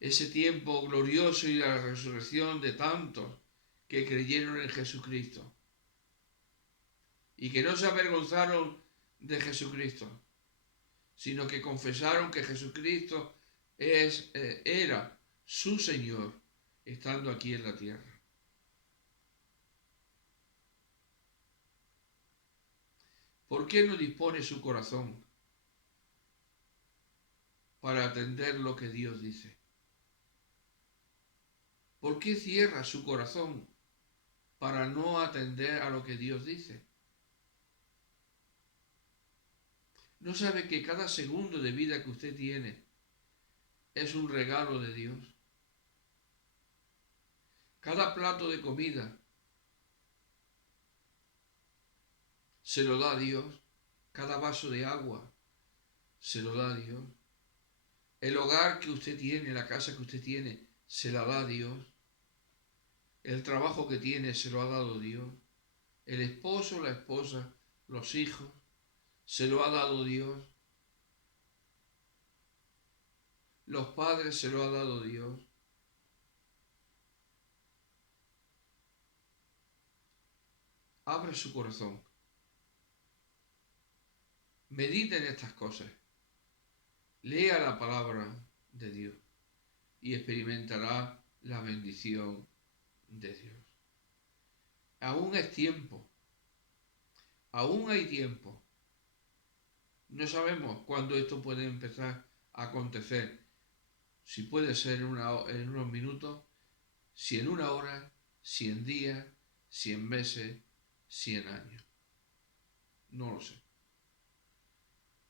ese tiempo glorioso y la resurrección de tantos que creyeron en Jesucristo y que no se avergonzaron de Jesucristo, sino que confesaron que Jesucristo era su Señor estando aquí en la tierra. ¿Por qué no dispone su corazón para atender lo que Dios dice? ¿Por qué cierra su corazón para no atender a lo que Dios dice? ¿No sabe que cada segundo de vida que usted tiene es un regalo de Dios? Cada plato de comida se lo da a Dios. Cada vaso de agua se lo da a Dios. El hogar que usted tiene, la casa que usted tiene, se la da a Dios. El trabajo que tiene se lo ha dado Dios. El esposo, la esposa, los hijos, se lo ha dado Dios. Los padres se lo ha dado Dios. Abra su corazón. Medita en estas cosas. Lea la palabra de Dios y experimentará la bendición de Dios. Aún es tiempo. Aún hay tiempo. No sabemos cuándo esto puede empezar a acontecer. Si puede ser en unos minutos, si en una hora, si en días, si en meses, si en años. No lo sé.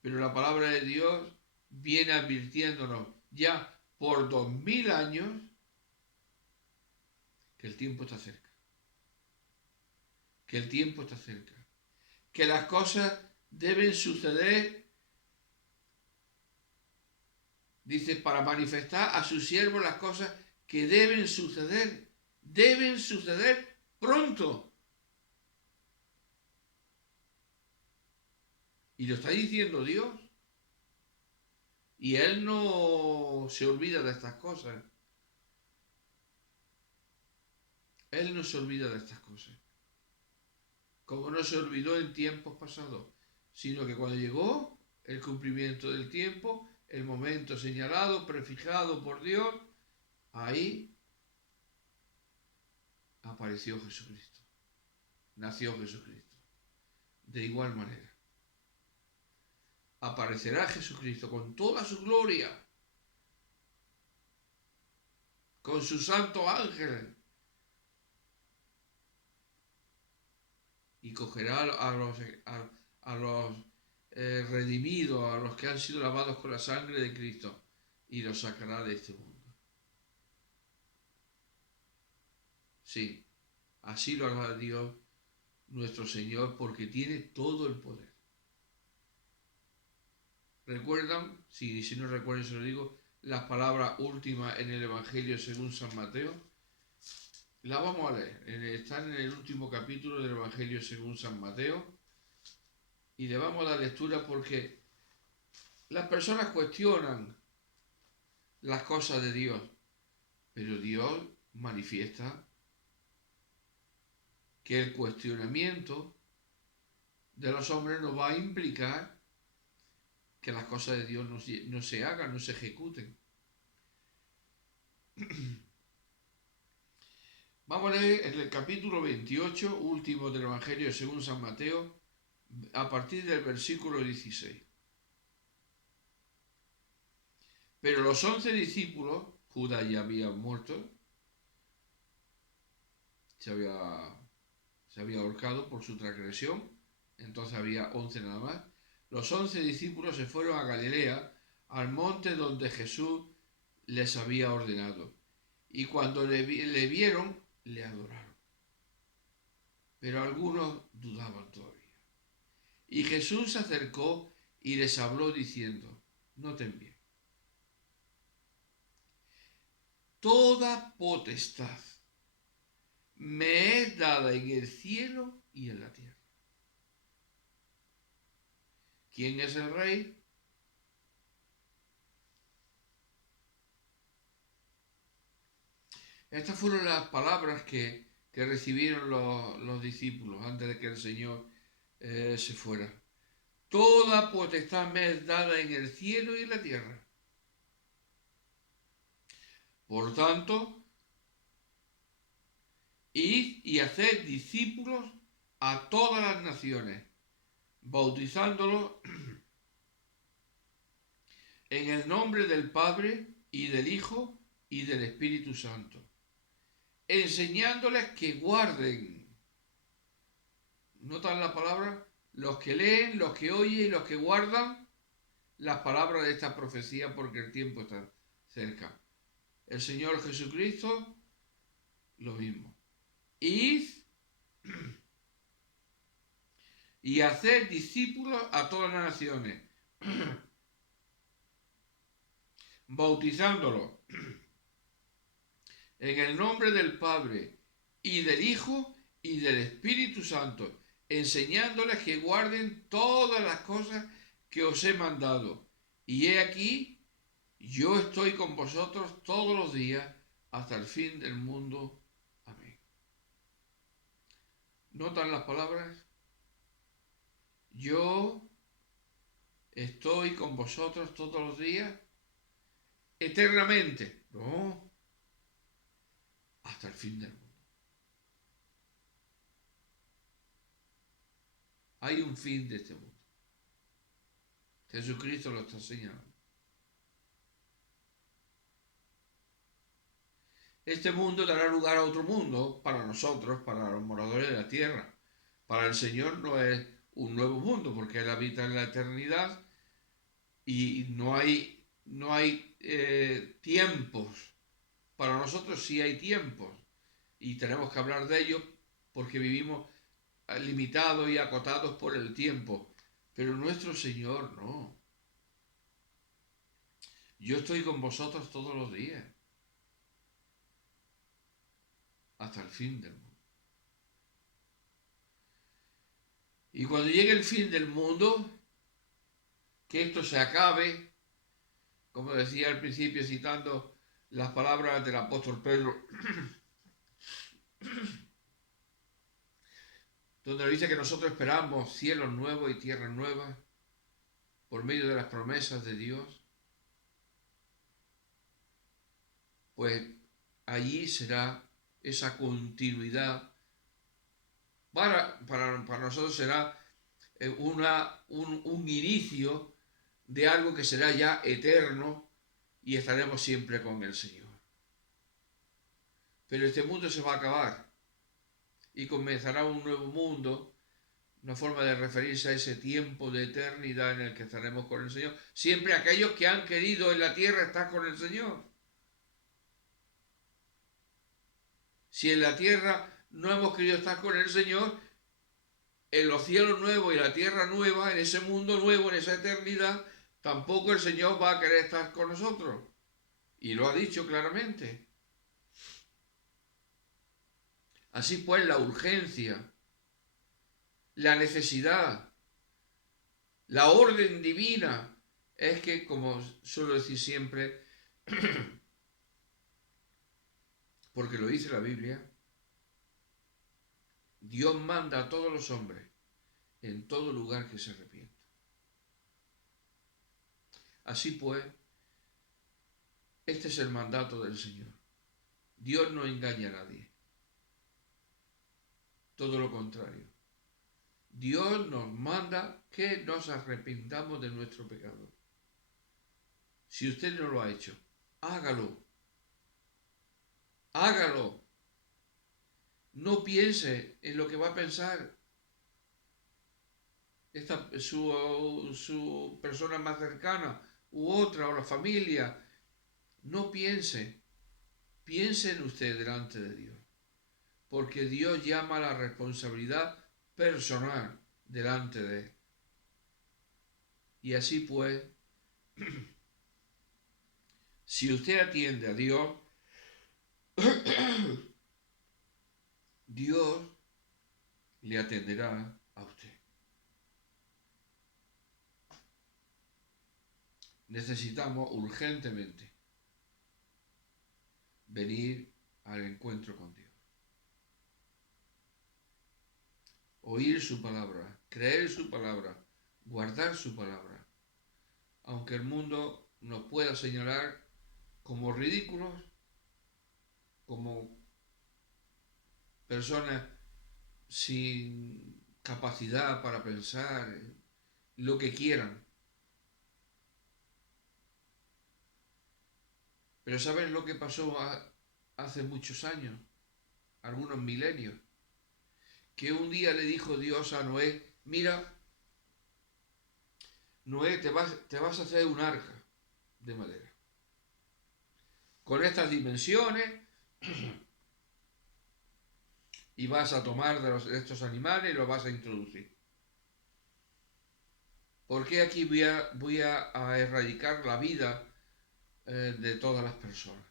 Pero la palabra de Dios viene advirtiéndonos ya por 2000 años que el tiempo está cerca. Que el tiempo está cerca. Que las cosas deben suceder, dice, para manifestar a sus siervos las cosas que deben suceder pronto. Y lo está diciendo Dios. Y Él no se olvida de estas cosas. Él no se olvida de estas cosas. Como no se olvidó en tiempos pasados, sino que cuando llegó el cumplimiento del tiempo, el momento señalado, prefijado por Dios, ahí apareció Jesucristo. Nació Jesucristo. De igual manera, aparecerá Jesucristo con toda su gloria, con su santo ángel, y cogerá a los redimidos, a los que han sido lavados con la sangre de Cristo, y los sacará de este mundo. Sí, así lo hará Dios nuestro Señor, porque tiene todo el poder. ¿Recuerdan? Si no recuerdan, se lo digo, las palabras últimas en el Evangelio según San Mateo. La vamos a leer. Están en el último capítulo del Evangelio según San Mateo. Y le vamos a dar lectura porque las personas cuestionan las cosas de Dios, pero Dios manifiesta que el cuestionamiento de los hombres no va a implicar que las cosas de Dios no se hagan, no se ejecuten. Vamos a leer en el capítulo 28, último del Evangelio según San Mateo, a partir del versículo 16. Pero los 11 discípulos, Judas ya había muerto, se había ahorcado por su transgresión, entonces había 11 nada más. Los 11 discípulos se fueron a Galilea, al monte donde Jesús les había ordenado. Y cuando le vieron, le adoraron. Pero algunos dudaban todavía. Y Jesús se acercó y les habló diciendo, no teman. Toda potestad me es dada en el cielo y en la tierra. ¿Quién es el rey? Estas fueron las palabras que recibieron los discípulos antes de que el Señor se fuera. Toda potestad me es dada en el cielo y en la tierra. Por tanto, id y haced discípulos a todas las naciones, bautizándolos en el nombre del Padre y del Hijo y del Espíritu Santo, enseñándoles que guarden. ¿Notan la palabra? Los que leen, los que oyen y los que guardan las palabras de esta profecía, porque el tiempo está cerca. El Señor Jesucristo, lo mismo. Id y haced discípulos a todas las naciones, bautizándolos en el nombre del Padre y del Hijo y del Espíritu Santo, enseñándoles que guarden todas las cosas que os he mandado. Y he aquí, yo estoy con vosotros todos los días hasta el fin del mundo. Amén. ¿Notan las palabras? Yo estoy con vosotros todos los días eternamente. No, hasta el fin del mundo. Hay un fin de este mundo. Jesucristo lo está señalando. Este mundo dará lugar a otro mundo para nosotros, para los moradores de la tierra. Para el Señor no es un nuevo mundo, porque Él habita en la eternidad y no hay tiempos. Para nosotros sí hay tiempos y tenemos que hablar de ellos porque vivimos limitados y acotados por el tiempo. Pero nuestro Señor no. Yo estoy con vosotros todos los días, hasta el fin del mundo. Y cuando llegue el fin del mundo, que esto se acabe, como decía al principio citando las palabras del apóstol Pedro, donde dice que nosotros esperamos cielos nuevos y tierras nuevas por medio de las promesas de Dios, pues allí será esa continuidad. Para nosotros será un inicio de algo que será ya eterno y estaremos siempre con el Señor. Pero este mundo se va a acabar y comenzará un nuevo mundo, una forma de referirse a ese tiempo de eternidad en el que estaremos con el Señor. Siempre aquellos que han querido en la tierra estar con el Señor. Si en la tierra no hemos querido estar con el Señor, en los cielos nuevos y la tierra nueva, en ese mundo nuevo, en esa eternidad, tampoco el Señor va a querer estar con nosotros. Y lo ha dicho claramente. Así pues, la urgencia, la necesidad, la orden divina es que, como suelo decir siempre, porque lo dice la Biblia, Dios manda a todos los hombres en todo lugar que se arrepientan. Así pues, este es el mandato del Señor. Dios no engaña a nadie. Todo lo contrario. Dios nos manda que nos arrepintamos de nuestro pecado. Si usted no lo ha hecho, hágalo. Hágalo. No piense en lo que va a pensar su persona más cercana u otra o la familia. No piense. Piense en usted delante de Dios. Porque Dios llama a la responsabilidad personal delante de Él. Y así pues, si usted atiende a Dios, Dios le atenderá a usted. Necesitamos urgentemente venir al encuentro con Dios. Oír su palabra, creer su palabra, guardar su palabra. Aunque el mundo nos pueda señalar como ridículos, como personas sin capacidad para pensar, lo que quieran. Pero ¿sabes lo que pasó hace muchos años? Algunos milenios. Que un día le dijo Dios a Noé, mira, Noé, te vas a hacer un arca de madera. Con estas dimensiones y vas a tomar de estos animales y los vas a introducir. ¿Por qué aquí voy a erradicar la vida de todas las personas?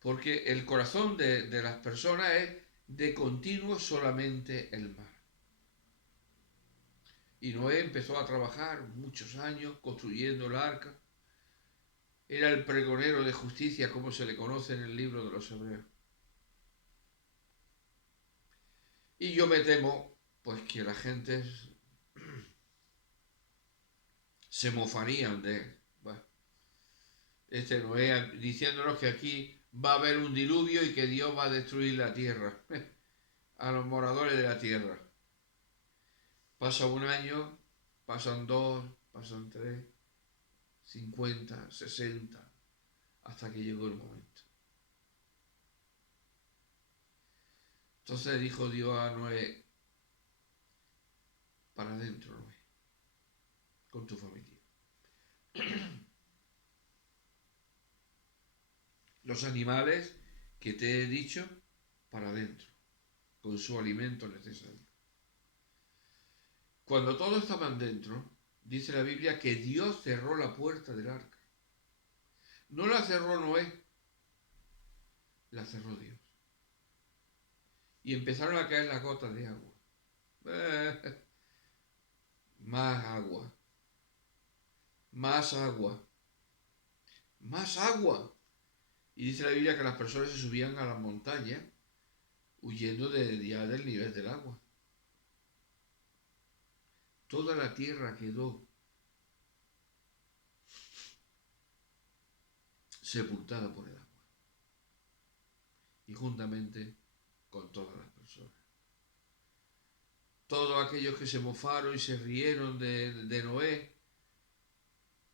Porque el corazón de las personas es de continuo solamente el mar. Y Noé empezó a trabajar muchos años construyendo el arca. Era el pregonero de justicia, como se le conoce en el libro de los Hebreos. Y yo me temo, pues, que la gente se mofarían de él. Bueno, este Noé diciéndonos que aquí va a haber un diluvio y que Dios va a destruir la tierra, a los moradores de la tierra. Pasa un año, pasan 2, pasan 3, 50, 60, hasta que llegó el momento. Entonces dijo Dios a Noé, para adentro, Noé, con tu familia. Los animales que te he dicho, para adentro, con su alimento necesario. Cuando todos estaban dentro, dice la Biblia que Dios cerró la puerta del arca. No la cerró Noé, la cerró Dios. Y empezaron a caer las gotas de agua. Más agua. Más agua. Más agua. Y dice la Biblia que las personas se subían a las montañas huyendo ya del nivel del agua. Toda la tierra quedó sepultada por el agua. Y juntamente con todas las personas. Todos aquellos que se mofaron y se rieron de Noé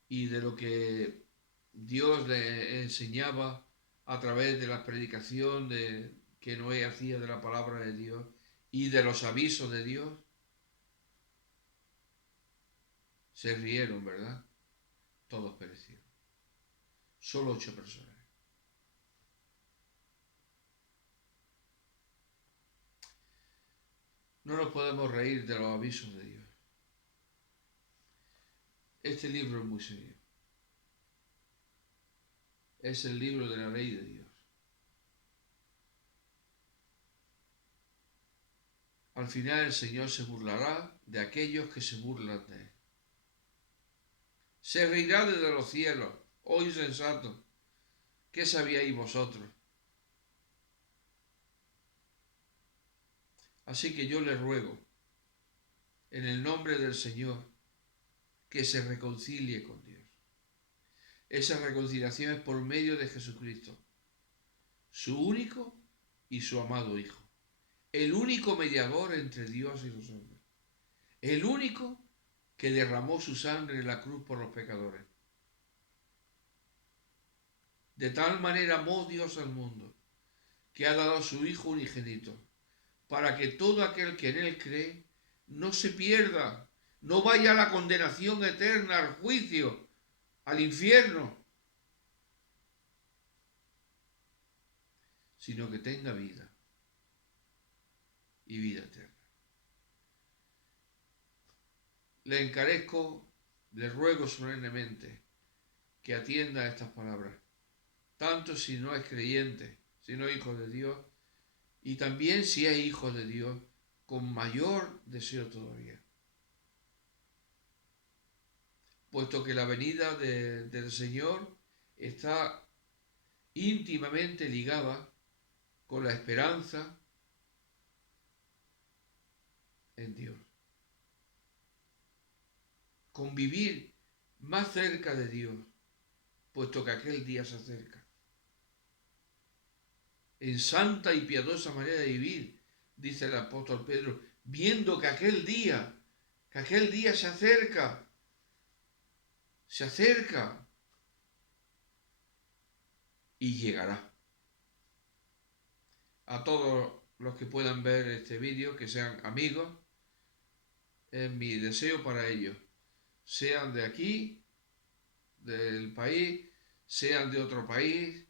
y de lo que Dios le enseñaba a través de la predicación que Noé hacía de la palabra de Dios y de los avisos de Dios, se rieron, ¿verdad? Todos perecieron. Solo 8 personas. No nos podemos reír de los avisos de Dios. Este libro es muy serio. Es el libro de la ley de Dios. Al final el Señor se burlará de aquellos que se burlan de Él. Se reirá desde los cielos, oh insensatos. ¿Qué sabíais vosotros? Así que yo les ruego, en el nombre del Señor, que se reconcilie con Dios. Esa reconciliación es por medio de Jesucristo, su único y su amado Hijo, el único mediador entre Dios y los hombres, el único que derramó su sangre en la cruz por los pecadores. De tal manera amó Dios al mundo, que ha dado a su Hijo unigénito, para que todo aquel que en Él cree no se pierda, no vaya a la condenación eterna, al juicio, al infierno, sino que tenga vida y vida eterna. Le encarezco, le ruego solemnemente que atienda a estas palabras, tanto si no es creyente, si no es hijo de Dios, y también si es hijo de Dios, con mayor deseo todavía. Puesto que la venida del Señor está íntimamente ligada con la esperanza en Dios. Con vivir más cerca de Dios, puesto que aquel día se acerca. En santa y piadosa manera de vivir, dice el apóstol Pedro, viendo que aquel día se acerca y llegará. A todos los que puedan ver este vídeo, que sean amigos, es mi deseo para ellos, sean de aquí, del país, sean de otro país,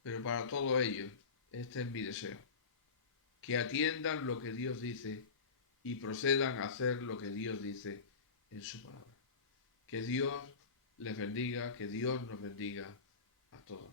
pero para todos ellos, este es mi deseo, que atiendan lo que Dios dice y procedan a hacer lo que Dios dice en su palabra. Que Dios les bendiga, que Dios nos bendiga a todos.